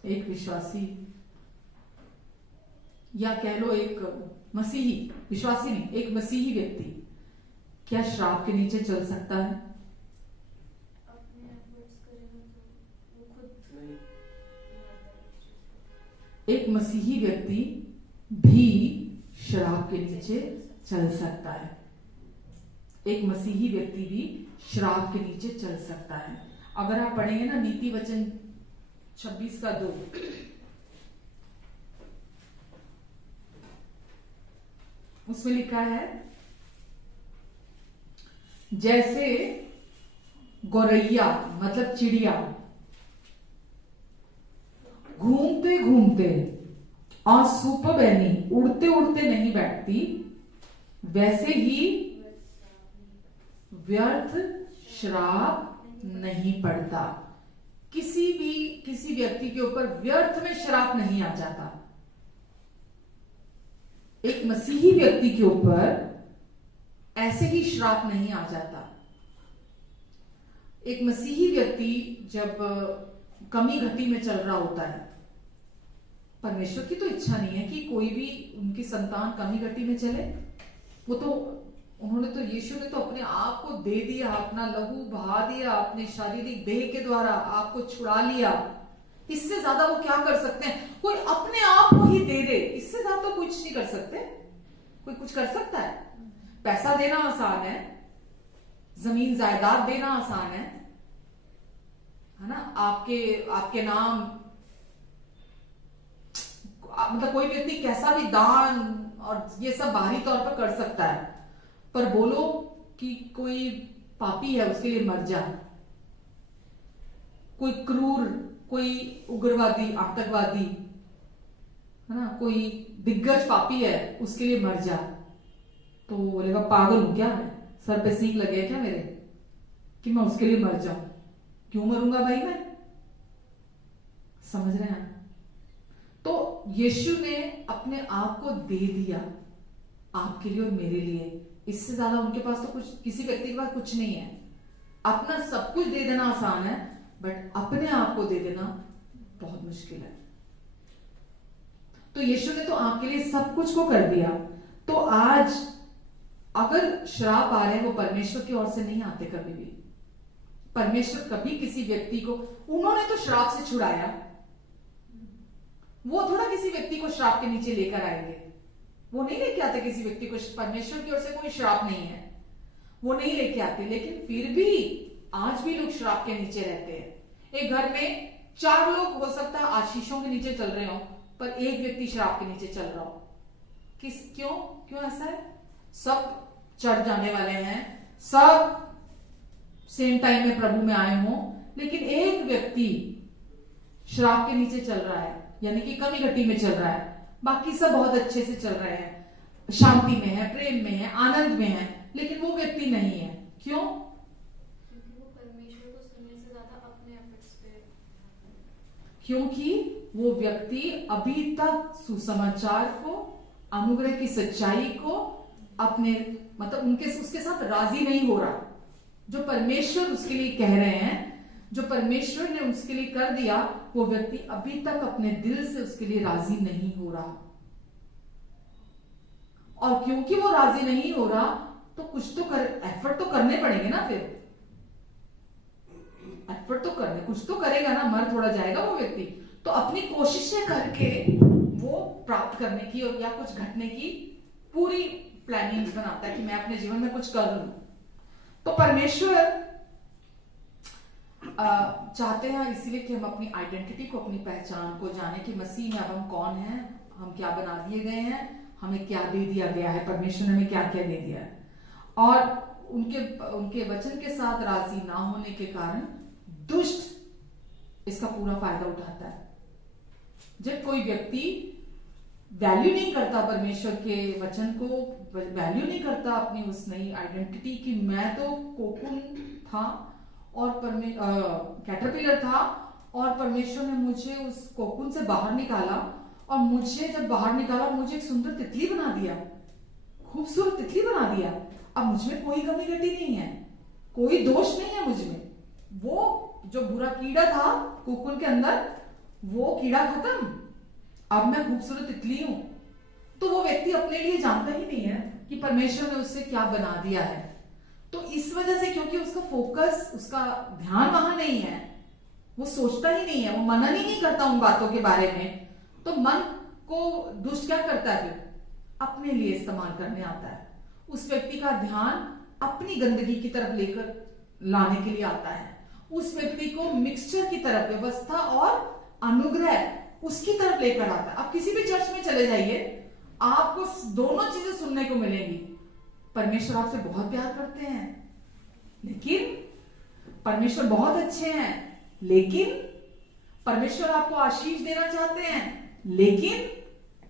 एक विश्वासी, या कह लो एक मसीही, विश्वासी नहीं, एक मसीही व्यक्ति क्या श्राप के नीचे चल सकता है? अपने एफर्ट्स करेगा तो वो खुद नहीं। एक मसीही व्यक्ति भी श्राप के नीचे चल सकता है। एक मसीही व्यक्ति भी श्राप के नीचे चल सकता है। अगर आप पढ़ेंगे ना नीति वचन 26:2, उसमें लिखा है, जैसे गौरैया मतलब चिड़िया घूमते घूमते और सुपबैनी उड़ते उड़ते नहीं बैठती, वैसे ही व्यर्थ श्राप नहीं पड़ता। किसी व्यक्ति के ऊपर व्यर्थ में श्राप नहीं आ जाता। एक मसीही व्यक्ति के ऊपर ऐसे ही श्राप नहीं आ जाता। एक मसीही व्यक्ति जब कमी घटी में चल रहा होता है, परमेश्वर की तो इच्छा नहीं है कि कोई भी उनकी संतान कमी घटी में चले। वो तो उन्होंने तो, यीशु ने तो अपने आप को दे दिया, अपना लहू बहा दिया, अपने शारीरिक देह के द्वारा आपको छुड़ा लिया। इससे ज्यादा वो क्या कर सकते हैं? कोई अपने आप को ही दे दे, इससे ज्यादा तो कुछ नहीं कर सकते। कोई कुछ कर सकता है? पैसा देना आसान है, जमीन जायदाद देना आसान है ना? आपके नाम, मतलब कोई व्यक्ति कैसा भी दान और ये सब बाहरी तौर पर कर सकता है, पर बोलो कि कोई पापी है उसके लिए मर जा, कोई क्रूर, कोई उग्रवादी, आतंकवादी है ना, कोई दिग्गज पापी है उसके लिए मर जा, तो बोलेगा पागल हूं क्या मैं? सर पे सींग लगे क्या मेरे कि मैं उसके लिए मर जाऊं? क्यों मरूंगा भाई मैं? समझ रहे हैं? तो यीशु ने अपने आप को दे दिया आपके लिए और मेरे लिए। इससे ज्यादा उनके पास तो कुछ, किसी व्यक्ति के पास कुछ नहीं है। अपना सब कुछ दे देना आसान है, बट अपने आप को दे देना बहुत मुश्किल है। तो यीशु ने तो आपके लिए सब कुछ को कर दिया। तो आज अगर श्राप आ रहे हैं, वो परमेश्वर की ओर से नहीं आते कभी भी। परमेश्वर कभी किसी व्यक्ति को, उन्होंने तो श्राप से छुड़ाया, वो थोड़ा किसी व्यक्ति को श्राप के नीचे लेकर आएंगे। वो नहीं लेके आते किसी व्यक्ति को, परमेश्वर की ओर से कोई श्राप नहीं है, वो नहीं लेके आते। लेकिन फिर भी आज भी लोग श्राप के नीचे रहते हैं। एक घर में 4 लोग हो सकता है आशीषों के नीचे चल रहे हो, पर एक व्यक्ति श्राप के नीचे चल रहा हो। क्यों ऐसा है? सब चढ़ जाने वाले हैं, सब सेम टाइम में प्रभु में आए हों, लेकिन एक व्यक्ति श्राप के नीचे चल रहा है, यानी कि कमी घटी में चल रहा है। बाकी सब बहुत अच्छे से चल रहे हैं, शांति में है, प्रेम में है, आनंद में है, लेकिन वो व्यक्ति नहीं है। क्यों? क्योंकि वो परमेश्वर को सुनने से ज्यादा अपने एफर्ट्स पे, क्योंकि वो व्यक्ति अभी तक सुसमाचार को, अनुग्रह की सच्चाई को अपने, मतलब उसके साथ राजी नहीं हो रहा। जो परमेश्वर उसके लिए कह रहे हैं, जो परमेश्वर ने उसके लिए कर दिया, वो व्यक्ति अभी तक अपने दिल से उसके लिए राजी नहीं हो रहा। और क्योंकि वो राजी नहीं हो रहा, तो कुछ तो एफर्ट तो करने पड़ेंगे ना। फिर एफर्ट तो करने, कुछ तो करेगा ना, मर थोड़ा जाएगा वो व्यक्ति। तो अपनी कोशिशें करके वो प्राप्त करने की और या कुछ घटने की पूरी प्लानिंग बनाता है कि मैं अपने जीवन में कुछ कर लूं। तो परमेश्वर चाहते हैं इसीलिए कि हम अपनी आइडेंटिटी को, अपनी पहचान को जाने कि मसीह में अब हम कौन हैं, हम क्या बना दिए गए हैं, हमें क्या दे दिया गया है, परमेश्वर ने हमें क्या क्या दे दिया है। और उनके वचन के साथ राजी ना होने के कारण दुष्ट इसका पूरा फायदा उठाता है। जब कोई व्यक्ति वैल्यू नहीं करता परमेश्वर के वचन को, वैल्यू नहीं करता अपनी उस नई आइडेंटिटी की, मैं तो कोकुन था और कैटरपिलर था और परमेश्वर ने मुझे उस कोकुन से बाहर निकाला, और मुझे जब बाहर निकाला मुझे एक सुंदर तितली बना दिया, खूबसूरत तितली बना दिया। अब मुझमें कोई कमी घटी नहीं है, कोई दोष नहीं है मुझमें। वो जो बुरा कीड़ा था कोकुन के अंदर, वो कीड़ा खत्म, अब मैं खूबसूरत तितली हूं। तो वो व्यक्ति अपने लिए जानता ही नहीं है कि परमेश्वर ने उससे क्या बना दिया है। तो इस वजह से, क्योंकि उसका फोकस, उसका ध्यान वहां नहीं है, वो सोचता ही नहीं है, वो मनन ही नहीं करता उन बातों के बारे में, तो मन को दुष्ट क्या करता है, फिर अपने लिए इस्तेमाल करने आता है। उस व्यक्ति का ध्यान अपनी गंदगी की तरफ लेकर लाने के लिए आता है। उस व्यक्ति को मिक्सचर की तरफ, व्यवस्था और अनुग्रह, उसकी तरफ लेकर आता है। आप किसी भी चर्च में चले जाइए, आपको दोनों चीजें सुनने को मिलेंगी। परमेश्वर आपसे बहुत प्यार करते हैं, लेकिन परमेश्वर बहुत अच्छे हैं, लेकिन परमेश्वर आपको आशीष देना चाहते हैं, लेकिन,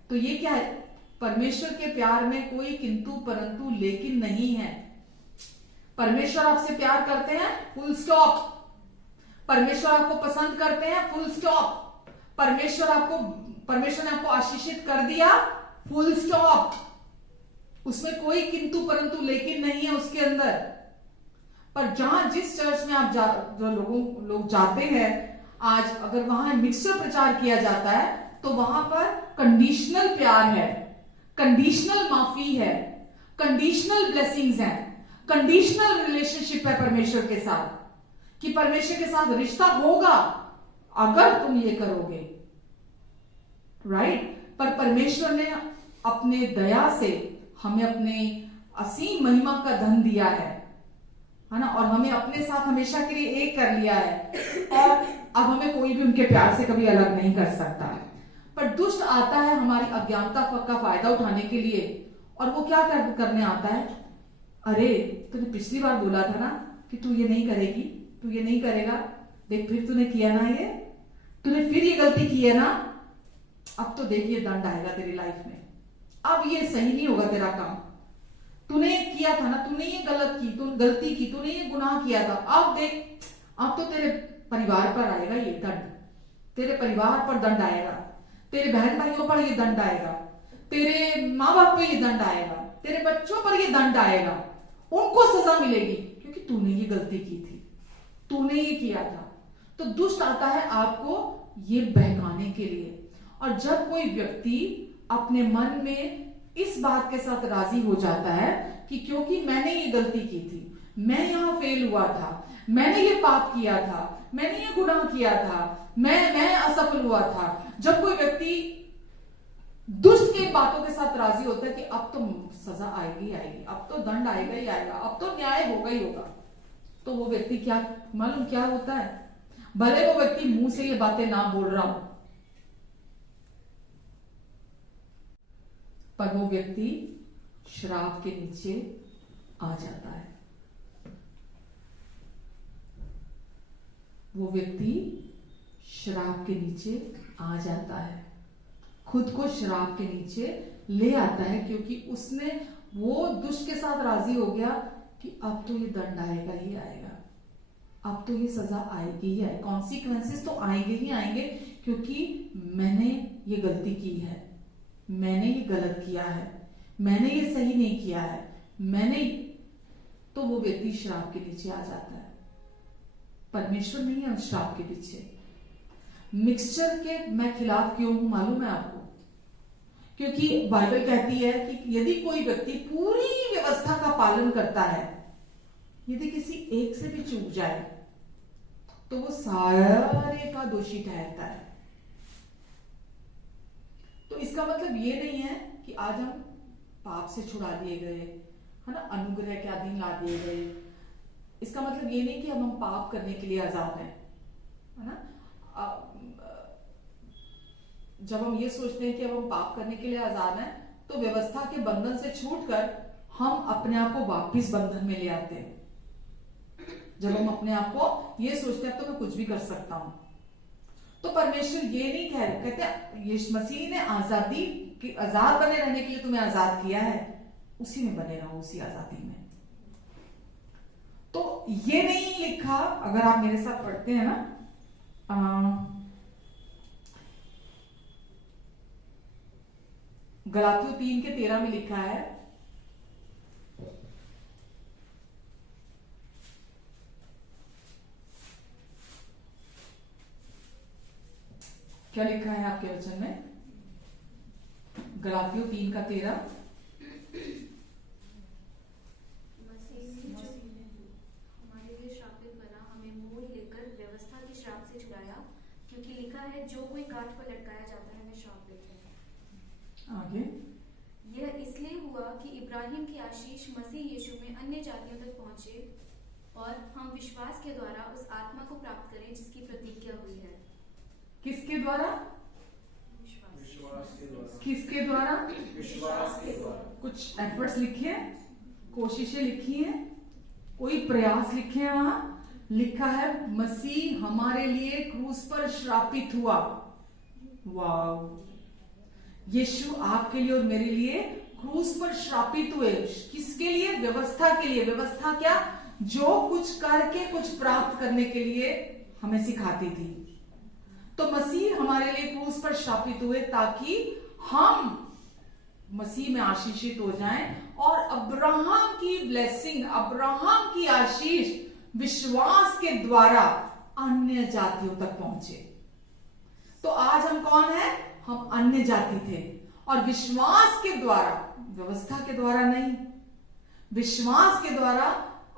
तो ये क्या है, परमेश्वर के प्यार में कोई किंतु परंतु लेकिन नहीं है। परमेश्वर आपसे प्यार करते हैं, फुल स्टॉप। परमेश्वर आपको पसंद करते हैं, फुल स्टॉप। परमेश्वर ने आपको आशीषित कर दिया, फुल स्टॉप। उसमें कोई किंतु परंतु लेकिन नहीं है उसके अंदर। पर जहां, जिस चर्च में आप जो लोग जाते हैं आज, अगर वहां मिक्सचर प्रचार किया जाता है, तो वहां पर कंडीशनल प्यार है, कंडीशनल माफी है, कंडीशनल ब्लेसिंग्स हैं, कंडीशनल रिलेशनशिप है परमेश्वर के साथ, कि परमेश्वर के साथ रिश्ता होगा अगर तुम ये करोगे, राइट। पर परमेश्वर ने अपने दया से हमें अपने असीम महिमा का धन दिया है ना, और हमें अपने साथ हमेशा के लिए एक कर लिया है, और अब हमें कोई भी उनके प्यार से कभी अलग नहीं कर सकता है। पर दुष्ट आता है हमारी अज्ञानता का फायदा उठाने के लिए, और वो क्या करने आता है, अरे तूने पिछली बार बोला था ना कि तू ये नहीं करेगी, तू ये नहीं करेगा, देख फिर तूने किया ना, ये तूने फिर ये गलती की है ना, अब तो देख ये दंड आएगा तेरी लाइफ में, अब ये सही नहीं होगा तेरा काम, तूने किया था ना, तूने ये गलती की, तूने ये गुनाह किया था, अब देख, अब तो तेरे परिवार पर आएगा ये दंड, तेरे परिवार पर दंड आएगा, तेरे बहन भाइयों पर ये दंड आएगा, तेरे माँ बाप पर ये दंड आएगा, तेरे बच्चों पर ये दंड आएगा, उनको सजा मिलेगी क्योंकि तूने ये गलती की थी, तूने ये किया था। तो दुष्ट आता है आपको ये बहकाने के लिए। और जब कोई व्यक्ति अपने मन में इस बात के साथ राजी हो जाता है कि क्योंकि मैंने ये गलती की थी, मैं यहां फेल हुआ था, मैंने ये पाप किया था, मैंने ये गुनाह किया था, मैं असफल हुआ था, जब कोई व्यक्ति दुष्ट के बातों के साथ राजी होता है कि अब तो सजा आएगी आएगी, अब तो दंड आएगा ही आएगा, अब तो न्याय होगा ही होगा, तो वो व्यक्ति क्या मालूम क्या होता है, भले वो व्यक्ति मुंह से ये बातें ना बोल रहा हो, पर वो व्यक्ति श्राप के नीचे आ जाता है। वो व्यक्ति श्राप के नीचे आ जाता है, खुद को श्राप के नीचे ले आता है, क्योंकि उसने वो दुष्ट के साथ राजी हो गया कि अब तो ये दंड आएगा ही आएगा, अब तो ये सजा आएगी ही आएगी, कॉन्सिक्वेंसेस तो आएंगे ही आएंगे, क्योंकि मैंने ये गलती की है, मैंने ये गलत किया है, मैंने ये सही नहीं किया है, तो वो व्यक्ति श्राप के नीचे आ जाता है। परमेश्वर नहीं है उस श्राप के पीछे। मिक्सचर के मैं खिलाफ क्यों हूं मालूम है आपको? क्योंकि बाइबल कहती है कि यदि कोई व्यक्ति पूरी व्यवस्था का पालन करता है, यदि किसी एक से भी चूक जाए तो वो सारे का दोषी ठहरता है। तो इसका मतलब ये नहीं है कि आज हम पाप से छुड़ा लिए गए, है ना, अनुग्रह के अधीन ला दिए गए। इसका मतलब ये नहीं कि हम पाप करने के लिए आजाद हैं, है ना। जब हम ये सोचते हैं कि अब हम पाप करने के लिए आजाद हैं, तो व्यवस्था के बंधन से छूटकर हम अपने आप को वापिस बंधन में ले आते हैं। जब हम अपने आप को ये सोचते हैं तो मैं कुछ भी कर सकता हूं, तो परमेश्वर ये नहीं कह रहे, कहते यीशु मसीह ने आजादी की, आजाद बने रहने के लिए तुम्हें आजाद किया है, उसी में बने रहो, उसी आजादी में। तो ये नहीं लिखा, अगर आप मेरे साथ पढ़ते हैं ना, गलातियों 3:13 में लिखा है, क्या लिखा है आपके वचन में? गलातियों 3:13, हमारे लिए श्रापित बना, हमें मोल लेकर व्यवस्था के श्राप से छुड़ाया, क्योंकि लिखा है जो कोई काठ पर लटकाया जाता है वह श्रापित है। आगे, यह इसलिए हुआ कि इब्राहिम की आशीष मसीह यीशु में अन्य जातियों तक पहुंचे और हम विश्वास के द्वारा उस आत्मा को प्राप्त करें जिसकी प्रतिज्ञा हुई है। किसके द्वारा? विश्वास के द्वारा। किसके द्वारा? विश्वास के द्वारा। कुछ एफर्ट्स लिखे हैं, कोशिशें लिखी हैं, कोई प्रयास लिखे हैं? वहां लिखा है मसीह हमारे लिए क्रूस पर श्रापित हुआ। वाव, यीशु आपके लिए और मेरे लिए क्रूस पर श्रापित हुए। किसके लिए? व्यवस्था के लिए। व्यवस्था क्या? जो कुछ करके कुछ प्राप्त करने के लिए हमें सिखाती थी। तो मसीह हमारे लिए क्रूस पर श्रापित हुए ताकि हम मसीह में आशीषित हो जाएं और अब्राहम की ब्लेसिंग, अब्राहम की आशीष विश्वास के द्वारा अन्य जातियों तक पहुंचे। तो आज हम कौन है? हम अन्य जाति थे और विश्वास के द्वारा, व्यवस्था के द्वारा नहीं, विश्वास के द्वारा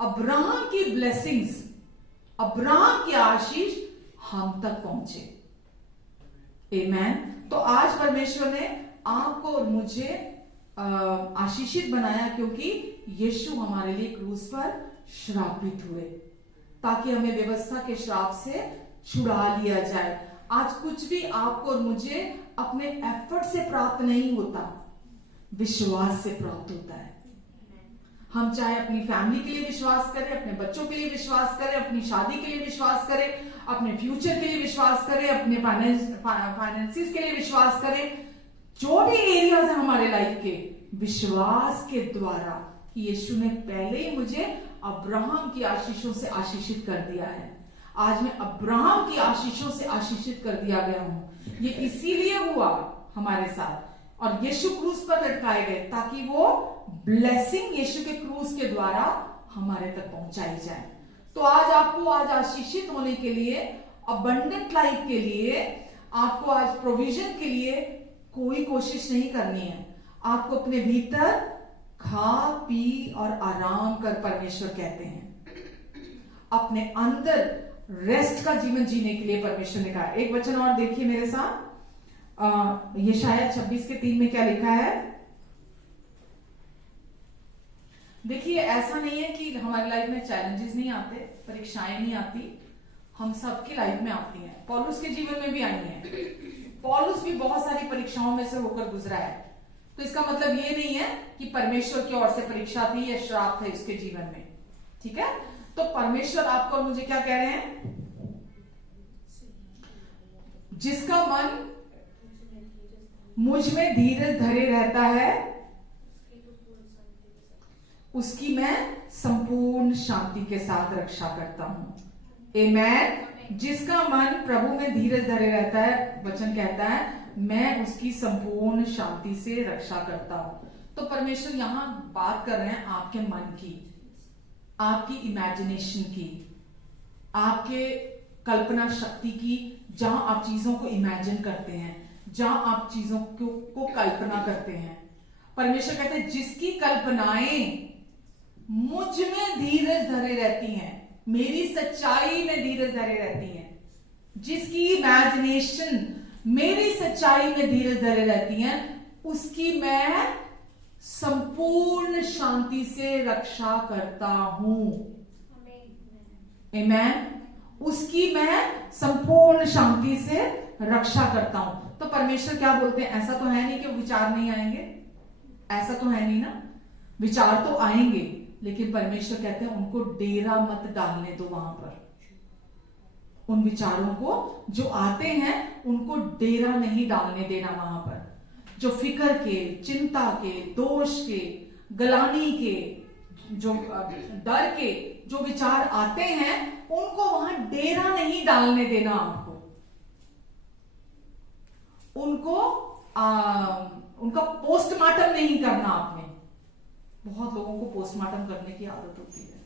अब्राहम की ब्लेसिंग्स, अब्राहम की आशीष हम तक पहुंचे। आमेन। तो आज परमेश्वर ने आपको और मुझे आशीषित बनाया क्योंकि यीशु हमारे लिए क्रूस पर श्रापित हुए, ताकि हमें व्यवस्था के श्राप से छुड़ा लिया जाए। आज कुछ भी आपको और मुझे अपने एफर्ट से प्राप्त नहीं होता, विश्वास से प्राप्त होता है। हम चाहे अपनी फैमिली के लिए विश्वास करें, अपने बच्चों के लिए विश्वास करें, अपनी शादी के लिए विश्वास करें, अपने फ्यूचर के लिए विश्वास करें, अपने फाइनेंसिस के लिए विश्वास करें, जो भी एरियाज है हमारे लाइफ के, विश्वास के द्वारा कि यीशु ने पहले ही मुझे अब्राहम की आशीषों से आशीषित कर दिया है। आज मैं अब्राहम की आशीषों से आशीषित कर दिया गया हूं। ये इसीलिए हुआ हमारे साथ, और यीशु क्रूस पर लटकाए गए ताकि वो ब्लेसिंग यीशु के क्रूस के द्वारा हमारे तक पहुंचाई जाए। तो आज आपको आज आशीषित होने के लिए, अबंडेंट लाइफ के लिए, आपको आज प्रोविजन के लिए कोई कोशिश नहीं करनी है। आपको अपने भीतर खा पी और आराम कर, परमेश्वर कहते हैं, अपने अंदर रेस्ट का जीवन जीने के लिए परमेश्वर ने कहा। एक वचन और देखिए मेरे साथ, ये शायद 26:3 में क्या लिखा है। देखिए, ऐसा नहीं है कि हमारी लाइफ में चैलेंजेस नहीं आते, परीक्षाएं नहीं आती, हम सबकी लाइफ में आती हैं। पौलुस के जीवन में भी आई हैं। पौलुस भी बहुत सारी परीक्षाओं में से होकर गुजरा है। तो इसका मतलब ये नहीं है कि परमेश्वर की ओर से परीक्षा थी या श्राप था उसके जीवन में, ठीक है। तो परमेश्वर आपको और मुझे क्या कह रहे हैं? जिसका मन मुझ में धीरज धरे रहता है उसकी मैं संपूर्ण शांति के साथ रक्षा करता हूं। आमेन। जिसका मन प्रभु में धीरज धरे रहता है, वचन कहता है, मैं उसकी संपूर्ण शांति से रक्षा करता हूं। तो परमेश्वर यहां बात कर रहे हैं आपके मन की, आपकी इमेजिनेशन की, आपके कल्पना शक्ति की, जहां आप चीजों को इमेजिन करते हैं, जहां आप चीजों को कल्पना करते हैं। परमेश्वर कहते हैं जिसकी कल्पनाएं मुझ में धीरज धरे रहती हैं, मेरी सच्चाई में धीरज धरे रहती हैं, जिसकी इमेजिनेशन मेरी सच्चाई में धीरज धरे रहती हैं, उसकी मैं संपूर्ण शांति से रक्षा करता हूं। आमेन। उसकी मैं संपूर्ण शांति से रक्षा करता हूं। तो परमेश्वर क्या बोलते हैं? ऐसा तो है नहीं कि विचार नहीं आएंगे, ऐसा तो है नहीं ना, विचार तो आएंगे, लेकिन परमेश्वर कहते हैं उनको डेरा मत डालने दो वहां पर। उन विचारों को जो आते हैं उनको डेरा नहीं डालने देना वहां पर। जो फिक्र के, चिंता के, दोष के, गलानी के, जो डर के जो विचार आते हैं उनको वहां डेरा नहीं डालने देना आपको। उनका पोस्टमार्टम नहीं करना आपने। बहुत लोगों को पोस्टमार्टम करने की आदत होती है,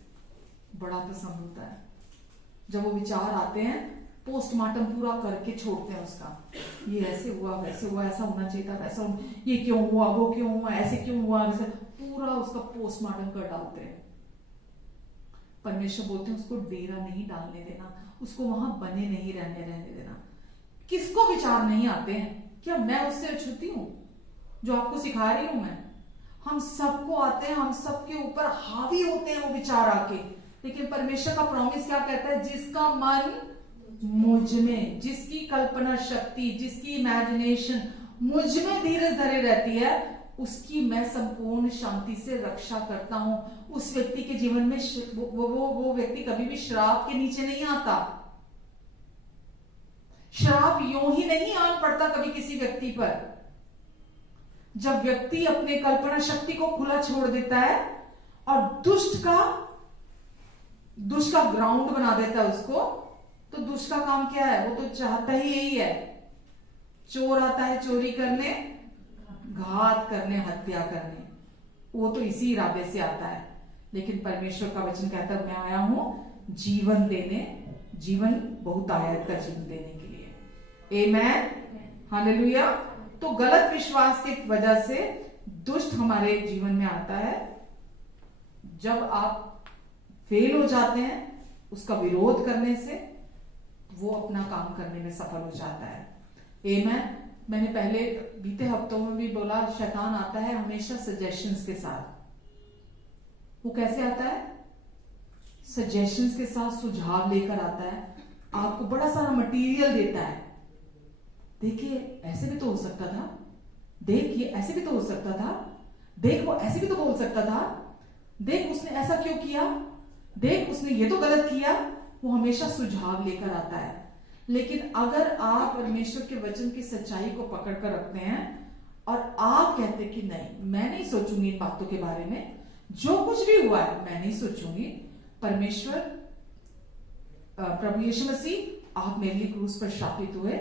बड़ा पसंद होता है। जब वो विचार आते हैं पोस्टमार्टम पूरा करके छोड़ते हैं उसका, ये ऐसे हुआ, वैसे हुआ, ऐसा होना चाहिए था, वैसा ये क्यों हुआ, वो क्यों हुआ, ऐसे क्यों हुआ, वैसे पूरा उसका पोस्टमार्टम कर डालते हैं। परमेश्वर बोलते हैं उसको डेरा नहीं डालने देना, उसको वहां बने नहीं रहने देना। किसको विचार नहीं आते हैं? क्या मैं उससे अछूती हूं जो आपको सिखा रही हूं मैं? हम सबको आते हैं, हम सबके ऊपर हावी होते हैं वो विचार आके। लेकिन परमेश्वर का प्रॉमिस क्या कहता है? जिसका मन मुझ में, जिसकी कल्पना शक्ति, जिसकी इमेजिनेशन मुझ में धीरज धरे रहती है, उसकी मैं संपूर्ण शांति से रक्षा करता हूं। उस व्यक्ति के जीवन में वो व्यक्ति कभी भी श्राप के नीचे नहीं आता। श्राप यूं ही नहीं आन पड़ता कभी किसी व्यक्ति पर। जब व्यक्ति अपने कल्पना शक्ति को खुला छोड़ देता है और दुष्ट का ग्राउंड बना देता है उसको, तो दुष्ट का काम क्या है? वो तो चाहता ही यही है, चोर आता है चोरी करने, घात करने, हत्या करने, वो तो इसी इरादे से आता है। लेकिन परमेश्वर का वचन कहता है मैं आया हूं जीवन देने, जीवन बहुतायत का जीवन देने के लिए। आमेन, हालेलुया। तो गलत विश्वास की वजह से दुष्ट हमारे जीवन में आता है। जब आप फेल हो जाते हैं उसका विरोध करने से, वो अपना काम करने में सफल हो जाता है। आमेन। मैंने पहले बीते हफ्तों में भी बोला, शैतान आता है हमेशा सजेशंस के साथ। वो कैसे आता है? सजेशंस के साथ, सुझाव लेकर आता है, आपको बड़ा सारा मटेरियल देता है। देखिए ऐसे भी तो हो सकता था, देख ये ऐसे भी तो हो सकता था, देख वो ऐसे भी तो बोल सकता था, देख उसने ऐसा क्यों किया, देख उसने ये तो गलत किया। वो हमेशा सुझाव लेकर आता है। लेकिन अगर आप परमेश्वर के वचन की सच्चाई को पकड़ कर रखते हैं और आप कहते कि नहीं, मैं नहीं सोचूंगी इन बातों के बारे में, जो कुछ भी हुआ है मैं नहीं सोचूंगी, परमेश्वर प्रभु यीशु मसीह आप मेरे लिए क्रूस पर शापित हुए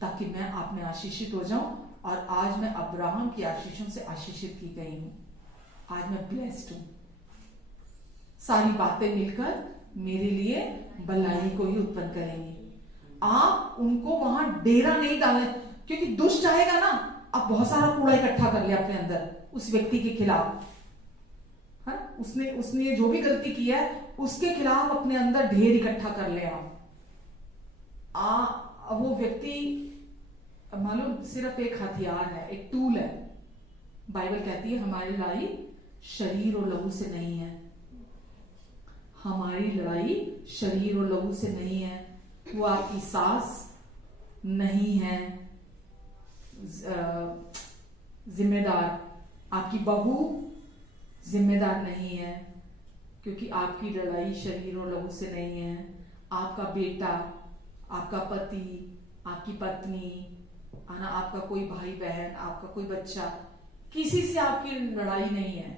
ताकि मैं आप में आशीषित हो जाऊं, और आज मैं अब्राहम की आशीषों से आशीषित की गई हूं। आज मैं ब्लेस्ड हूं। सारी बातें मिलकर मेरे लिए भलाई को ही उत्पन्न करेंगी। आप उनको वहां डेरा नहीं डालने, क्योंकि दुष्ट आएगा ना, आप बहुत सारा कूड़ा इकट्ठा कर लिया अपने अंदर उस व्यक्ति के खिलाफ, है? उसने जो भी गलती की है उसके खिलाफ अपने अंदर ढेर इकट्ठा कर ले आप। वो व्यक्ति मालूम सिर्फ एक हथियार है, एक टूल है। बाइबल कहती है हमारी लड़ाई शरीर और लहू से नहीं है, हमारी लड़ाई शरीर और लहू से नहीं है। वो आपकी सास नहीं है जिम्मेदार, आपकी बहू जिम्मेदार नहीं है, क्योंकि आपकी लड़ाई शरीर और लहू से नहीं है। आपका बेटा, आपका पति, आपकी पत्नी, आना आपका कोई भाई बहन, आपका कोई बच्चा, किसी से आपकी लड़ाई नहीं है,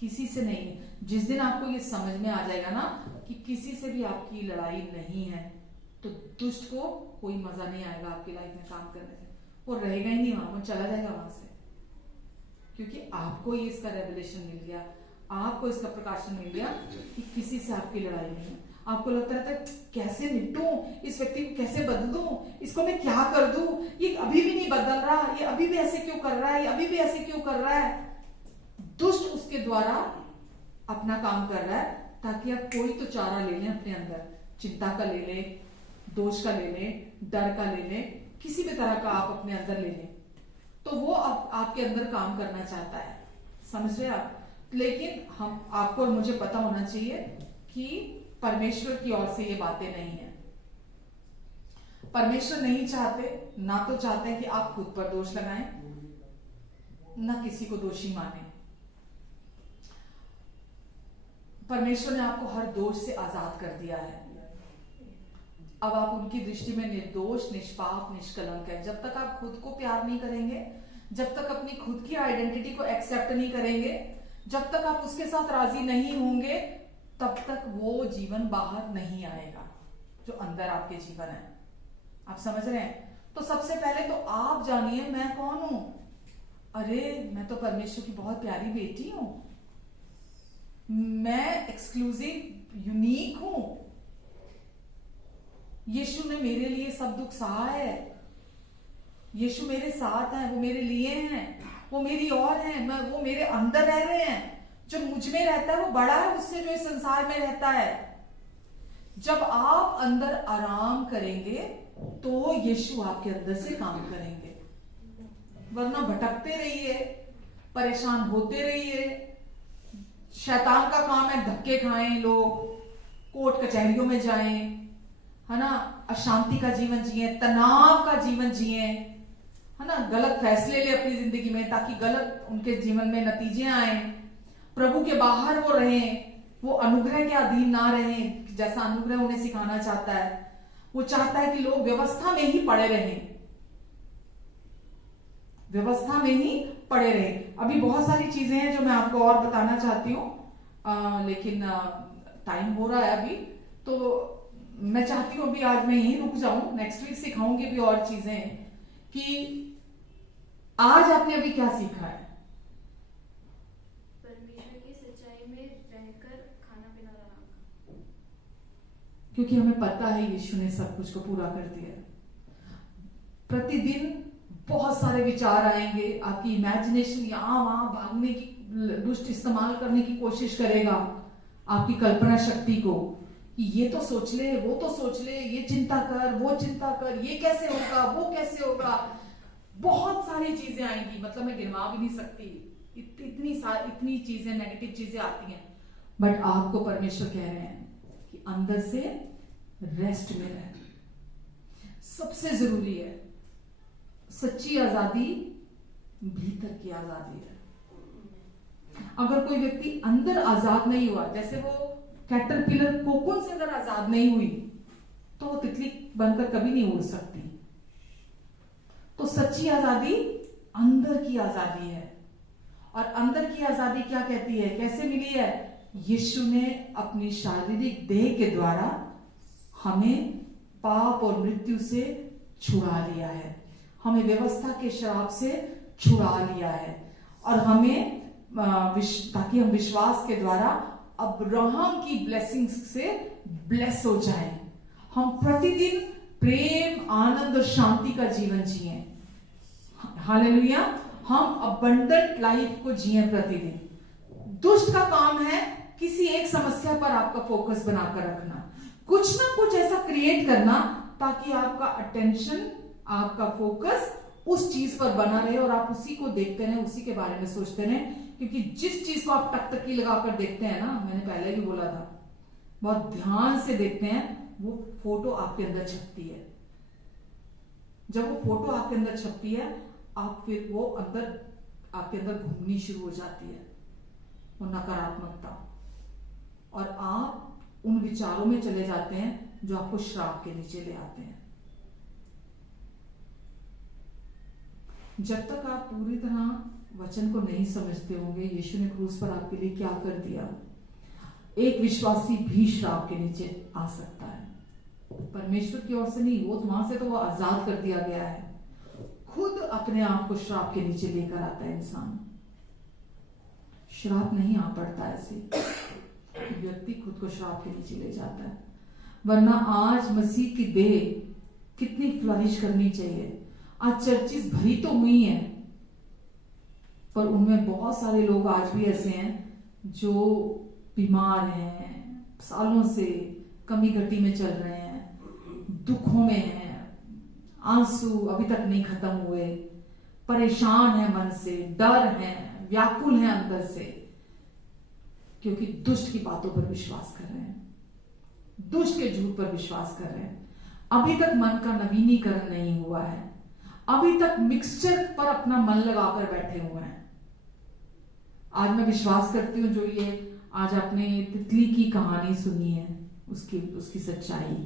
किसी से नहीं। जिस दिन आपको ये समझ में आ जाएगा ना कि किसी से भी आपकी लड़ाई नहीं है, तो दुष्ट को कोई मजा नहीं आएगा आपकी लाइफ में काम करने से। वो रहेगा ही नहीं वहां, वो चला जाएगा वहां से, क्योंकि आपको ये इसका रेवलेशन मिल गया, आपको इसका प्रकाशन मिल गया कि किसी से आपकी लड़ाई नहीं है। आपको लगता रहता है कैसे निपटूं, इस व्यक्ति को कैसे बदलूं, इसको मैं क्या कर दूं, ये अभी भी नहीं बदल रहा, ये अभी भी ऐसे क्यों कर रहा है, ये अभी भी ऐसे क्यों कर रहा है। दुष्ट उसके द्वारा अपना काम कर रहा है ताकि आप कोई तो चारा ले लें अपने अंदर, चिंता का ले लें, दोष का ले लें, डर का ले लें, किसी भी तरह का आप अपने अंदर ले लें, तो वो आपके अंदर काम करना चाहता है। समझ रहे आप। लेकिन हम आपको और मुझे पता होना चाहिए कि परमेश्वर की ओर से ये बातें नहीं है। परमेश्वर नहीं चाहते, ना तो चाहते हैं कि आप खुद पर दोष लगाएं, ना किसी को दोषी माने। परमेश्वर ने आपको हर दोष से आजाद कर दिया है। अब आप उनकी दृष्टि में निर्दोष, निष्पाप, निष्कलंक है। जब तक आप खुद को प्यार नहीं करेंगे, जब तक अपनी खुद की आइडेंटिटी को एक्सेप्ट नहीं करेंगे, जब तक आप उसके साथ राजी नहीं होंगे, तब तक वो जीवन बाहर नहीं आएगा जो अंदर आपके जीवन है। आप समझ रहे हैं। तो सबसे पहले तो आप जानिए मैं कौन हूं। अरे मैं तो परमेश्वर की बहुत प्यारी बेटी हूं, मैं एक्सक्लूसिव, यूनिक हूं। यीशु ने मेरे लिए सब दुख सहा है, यीशु मेरे साथ है, वो मेरे लिए हैं, वो मेरी और है, वो मेरे अंदर रह रहे हैं। जो मुझ में रहता है वो बड़ा है उससे जो इस संसार में रहता है। जब आप अंदर आराम करेंगे तो यीशु आपके अंदर से काम करेंगे, वरना भटकते रहिए, परेशान होते रहिए। शैतान का काम है धक्के खाएं लोग, कोर्ट कचहरियों में जाएं, है ना, अशांति का जीवन जिए, तनाव का जीवन जिए, है ना, गलत फैसले ले अपनी जिंदगी में ताकि गलत उनके जीवन में नतीजे आए। प्रभु के बाहर वो रहें, वो अनुग्रह के अधीन ना रहें जैसा अनुग्रह उन्हें सिखाना चाहता है। वो चाहता है कि लोग व्यवस्था में ही पड़े रहें, व्यवस्था में ही पड़े रहें। अभी बहुत सारी चीजें हैं जो मैं आपको और बताना चाहती हूँ, लेकिन टाइम हो रहा है अभी, तो मैं चाहती हूँ अभी आज मैं यहीं रुक जाऊं, नेक्स्ट वीक सिखाऊंगी भी और चीजें कि आज आपने अभी क्या सीखा है। परमेश्वर की सच्चाई में रहकर खाना पीना आराम, क्योंकि हमें पता है यीशु ने सब कुछ को पूरा कर दिया। प्रतिदिन बहुत सारे विचार आएंगे, आपकी इमेजिनेशन यहां वहां भागने की, दुष्ट इस्तेमाल करने की कोशिश करेगा आपकी कल्पना शक्ति को, कि ये तो सोच ले, वो तो सोच ले, ये चिंता कर, वो चिंता कर, ये कैसे होगा, वो कैसे होगा। बहुत सारी चीजें आएंगी, मतलब मैं गिनवा भी नहीं सकती, इतनी चीजें, नेगेटिव चीजें आती हैं। बट आपको परमेश्वर कह रहे हैं कि अंदर से रेस्ट में रहे। सबसे जरूरी है सच्ची आजादी, भीतर की आजादी है। अगर कोई व्यक्ति अंदर आजाद नहीं हुआ, जैसे वो कैटरपिलर कोकून से अगर आजाद नहीं हुई, तो वो तितली बनकर कभी नहीं उड़ सकती। तो सच्ची आजादी अंदर की आजादी है। और अंदर की आजादी क्या कहती है, कैसे मिली है? यीशु ने अपनी शारीरिक देह के द्वारा हमें पाप और मृत्यु से छुड़ा लिया है, हमें व्यवस्था के श्राप से छुड़ा लिया है, और हमें ताकि हम विश्वास के द्वारा अब्राहम की ब्लेसिंग्स से ब्लेस हो जाएं। हम प्रतिदिन प्रेम, आनंद और शांति का जीवन जिए। हालेलुया। हम अबंडेंट लाइफ को जिए प्रतिदिन। दुष्ट का काम है किसी एक समस्या पर आपका फोकस बनाकर रखना, कुछ ना कुछ ऐसा क्रिएट करना ताकि आपका अटेंशन, आपका फोकस उस चीज पर बना रहे और आप उसी को देखते रहें, उसी के बारे में सोचते रहें। क्योंकि जिस चीज को आप टकटकी लगाकर देखते हैं ना, मैंने पहले भी बोला था, बहुत ध्यान से देखते हैं, वो फोटो आपके अंदर छपती है। जब वो फोटो आपके अंदर छपती है, आप फिर वो अंदर आपके अंदर घूमनी शुरू हो जाती है वो नकारात्मकता, और आप उन विचारों में चले जाते हैं जो आपको श्राप के नीचे ले आते हैं। जब तक आप पूरी तरह वचन को नहीं समझते होंगे, यीशु ने क्रूस पर आपके लिए क्या कर दिया, एक विश्वासी भी श्राप के नीचे आ सकता है। परमेश्वर की ओर से नहीं, वो वहां से तो वो आजाद कर दिया गया है। खुद अपने आप को श्राप के नीचे लेकर आता है इंसान। श्राप नहीं आ पड़ता ऐसे, व्यक्ति खुद को श्राप के नीचे ले जाता है। वरना आज मसीह की देह कितनी फ्लरिश करनी चाहिए। आज चर्चिस भरी तो हुई हैं, पर उनमें बहुत सारे लोग आज भी ऐसे हैं जो बीमार हैं, सालों से कमी घटी में चल रहे हैं, दुखों में हैं, आंसू अभी तक नहीं खत्म हुए, परेशान है, मन से डर है, व्याकुल है अंदर से, क्योंकि दुष्ट की बातों पर विश्वास कर रहे हैं, दुष्ट के झूठ पर विश्वास कर रहे हैं। अभी तक मन का नवीनीकरण नहीं हुआ है, अभी तक मिक्सचर पर अपना मन लगाकर बैठे हुए हैं। आज मैं विश्वास करती हूँ जो ये आज आपने तितली की कहानी सुनी है, उसकी सच्चाई,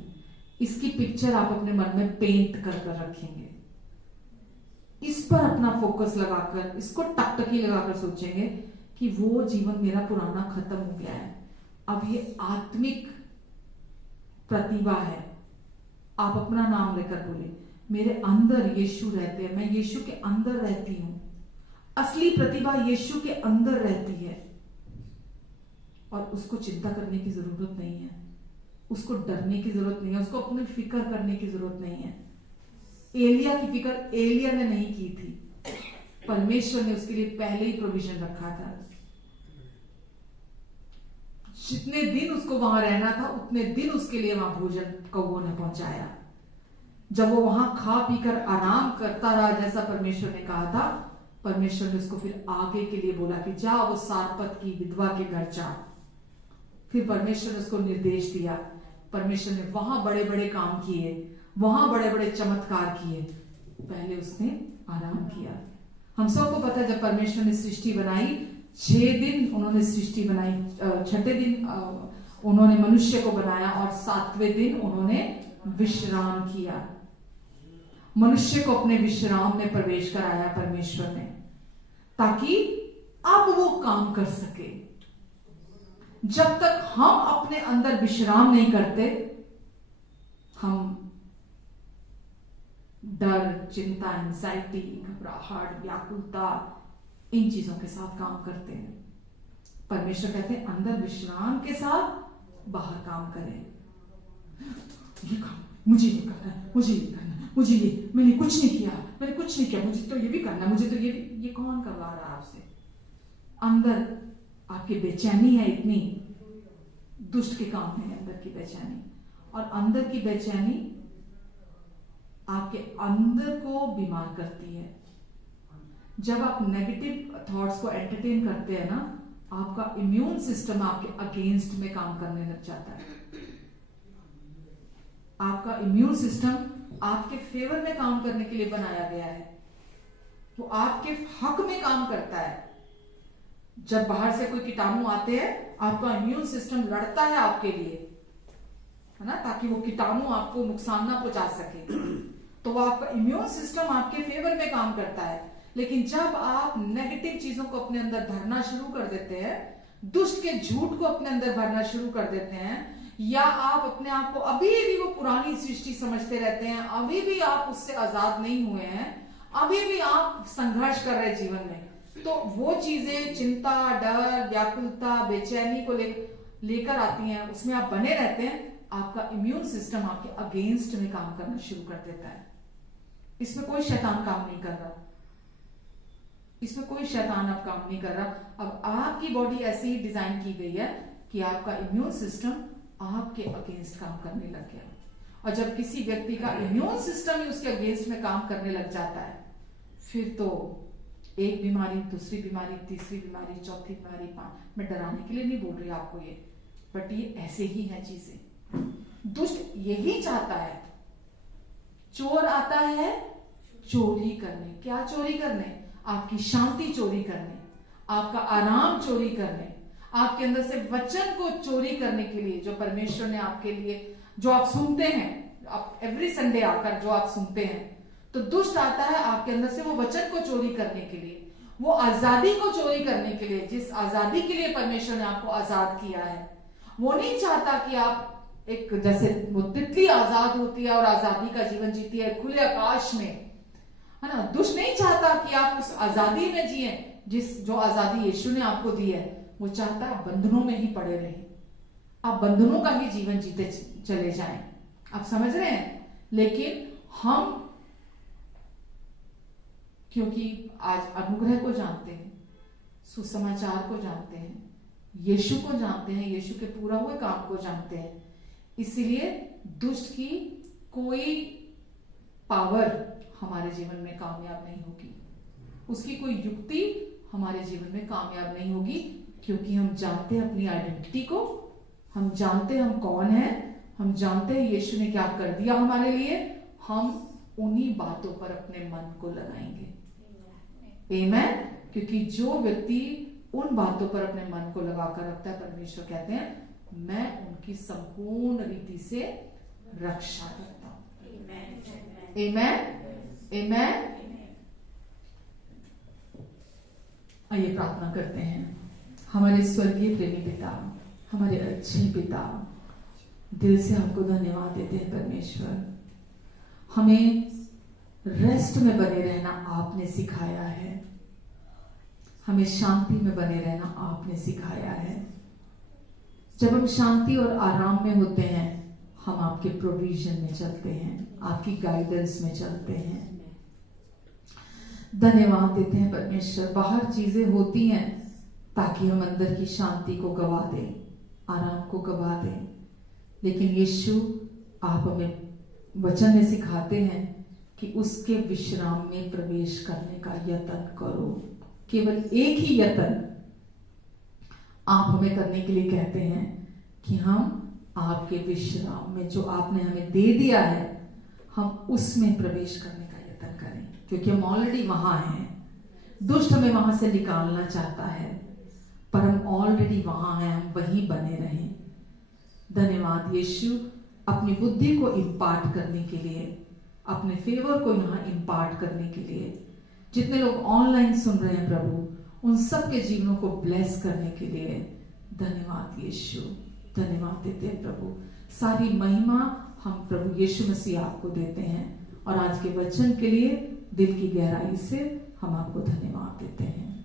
इसकी पिक्चर आप अपने मन में पेंट कर रखेंगे, इस पर अपना फोकस लगाकर, इसको टकटकी लगाकर सोचेंगे कि वो जीवन मेरा पुराना खत्म हो गया है, अब ये आत्मिक प्रतिभा है। आप अपना नाम लेकर बोले, मेरे अंदर यीशु रहते हैं, मैं यीशु के अंदर रहती हूं। असली प्रतिभा यीशु के अंदर रहती है और उसको चिंता करने की जरूरत नहीं है, उसको डरने की जरूरत नहीं है, उसको अपनी फिक्र करने की जरूरत नहीं है। एलिया की फिक्र एलिया ने नहीं की थी, परमेश्वर ने उसके लिए पहले ही प्रोविजन रखा था। जितने दिन उसको वहां रहना था उतने दिन उसके लिए वहां भोजन कौवों ने पहुंचाया। जब वो वहां खा पीकर आराम करता रहा जैसा परमेश्वर ने कहा था, परमेश्वर ने उसको फिर आगे के लिए बोला कि जा वो सारपत की विधवा के घर जा। फिर परमेश्वर ने उसको निर्देश दिया, परमेश्वर ने वहां बड़े बड़े काम किए, वहां बड़े बड़े चमत्कार किए, पहले उसने आराम किया। हम सबको पता है जब परमेश्वर ने सृष्टि बनाई, 6 दिन उन्होंने सृष्टि बनाई, 6ठे दिन उन्होंने मनुष्य को बनाया और 7वें दिन उन्होंने विश्राम किया। मनुष्य को अपने विश्राम में प्रवेश कराया परमेश्वर ने, ताकि अब वो काम कर सके। जब तक हम अपने अंदर विश्राम नहीं करते, हम डर, चिंता, एंजाइटी, घबराहट, व्याकुलता, इन चीजों के साथ काम करते हैं। परमेश्वर कहते हैं अंदर विश्राम के साथ बाहर काम करें। ये काम मुझे नहीं करना, मुझे ये करना, मुझे ये, मैंने कुछ नहीं किया, मुझे तो ये भी करना, मुझे तो ये कौन करवा रहा है आपसे? अंदर आपकी बेचैनी है, इतनी दुष्ट के काम है अंदर की बेचैनी, और अंदर की बेचैनी आपके अंदर को बीमार करती है। जब आप नेगेटिव थॉट्स को एंटरटेन करते हैं ना, आपका इम्यून सिस्टम आपके अगेंस्ट में काम करने लग जाता है। आपका इम्यून सिस्टम आपके फेवर में काम करने के लिए बनाया गया है, वो आपके हक में काम करता है। जब बाहर से कोई कीटाणु आते हैं, आपका इम्यून सिस्टम लड़ता है आपके लिए, है ना, ताकि वो कीटाणु आपको नुकसान ना पहुंचा सके। तो वो आपका इम्यून सिस्टम आपके फेवर में काम करता है। लेकिन जब आप नेगेटिव चीजों को अपने अंदर भरना शुरू कर देते हैं, दुष्ट के झूठ को अपने अंदर भरना शुरू कर देते हैं, या आप अपने आप को अभी भी वो पुरानी सृष्टि समझते रहते हैं, अभी भी आप उससे आजाद नहीं हुए हैं, अभी भी आप संघर्ष कर रहे हैं जीवन में, तो वो चीजें चिंता, डर, व्याकुलता, बेचैनी को लेकर आती हैं, उसमें आप बने रहते हैं। आपका इम्यून सिस्टम आपके अगेंस्ट में काम करना शुरू कर देता है। इसमें कोई शैतान काम नहीं कर रहा, इसमें कोई शैतान अब काम नहीं कर रहा। अब आपकी बॉडी ऐसी ही डिजाइन की गई है कि आपका इम्यून सिस्टम आपके अगेंस्ट काम करने लग गया। और जब किसी व्यक्ति का इम्यून सिस्टम ही उसके अगेंस्ट में काम करने लग जाता है, फिर तो एक बीमारी, दूसरी बीमारी, तीसरी बीमारी, चौथी बीमारी, मैं डराने के लिए नहीं बोल रही आपको ये, बट ये ऐसे ही है चीजें। दुष्ट यही चाहता है। चोर आता है चोरी करने। क्या चोरी करने? आपकी शांति चोरी करने, आपका आराम चोरी करने, आपके अंदर से वचन को चोरी करने के लिए, जो परमेश्वर ने आपके लिए, जो आप सुनते हैं, आप एवरी संडे आकर जो आप सुनते हैं, तो दुष्ट आता है आपके अंदर से वो वचन को चोरी करने के लिए, वो आजादी को चोरी करने के लिए, जिस आजादी के लिए परमेश्वर ने आपको आजाद किया है। वो नहीं चाहता कि आप एक, जैसे वो तितली आजाद होती है और आजादी का जीवन जीती है खुले आकाश में, है ना, दुष्ट नहीं चाहता कि आप उस आजादी में जिए जो आजादी यीशु ने आपको दी है। वो चाहता है बंधनों में ही पड़े रहे, आप बंधनों का ही जीवन जीते चले जाएं। आप समझ रहे हैं? लेकिन हम क्योंकि आज अनुग्रह को जानते हैं, सुसमाचार को जानते हैं, यीशु को जानते हैं, यीशु के पूरा हुए काम को जानते हैं, इसलिए दुष्ट की कोई पावर हमारे जीवन में कामयाब नहीं होगी, उसकी कोई युक्ति हमारे जीवन में कामयाब नहीं होगी, क्योंकि हम जानते हैं अपनी आइडेंटिटी को, हम जानते हैं हम कौन हैं, हम जानते हैं यीशु ने क्या कर दिया हमारे लिए। हम उन्हीं बातों पर अपने मन को लगाएंगे। आमेन। क्योंकि जो व्यक्ति उन बातों पर अपने मन को लगाकर रखता है, परमेश्वर कहते हैं मैं उनकी संपूर्ण रीति से रक्षा करता हूं। आमेन, आमेन। आइए प्रार्थना करते हैं। हमारे स्वर्गीय प्रेमी पिता, हमारे अच्छे पिता, दिल से आपको धन्यवाद देते हैं परमेश्वर। हमें रेस्ट में बने रहना आपने सिखाया है, हमें शांति में बने रहना आपने सिखाया है। जब हम शांति और आराम में होते हैं, हम आपके प्रोविजन में चलते हैं, आपकी गाइडेंस में चलते हैं। धन्यवाद देते हैं परमेश्वर। बाहर चीजें होती हैं ताकि हम अंदर की शांति को गवा दें, आराम को गवा दें, लेकिन यीशु आप हमें वचन में सिखाते हैं कि उसके विश्राम में प्रवेश करने का यत्न करो। केवल एक ही यत्न आप हमें करने के लिए कहते हैं कि हम आपके विश्राम में, जो आपने हमें दे दिया है, हम उसमें प्रवेश करने का यत्न करें, क्योंकि हम ऑलरेडी वहां हैं। दुष्ट हमें वहां से निकालना चाहता है, पर हम ऑलरेडी वहां हैं, हम वहीं बने रहें। धन्यवाद यीशु, अपनी बुद्धि को इम्पार्ट करने के लिए, अपने फेवर को यहाँ इम्पार्ट करने के लिए, जितने लोग ऑनलाइन सुन रहे हैं प्रभु, उन सब के जीवनों को ब्लेस करने के लिए धन्यवाद यीशु। धन्यवाद देते हैं प्रभु। सारी महिमा हम प्रभु यीशु मसीह आपको देते हैं, और आज के वचन के लिए दिल की गहराई से हम आपको धन्यवाद देते हैं।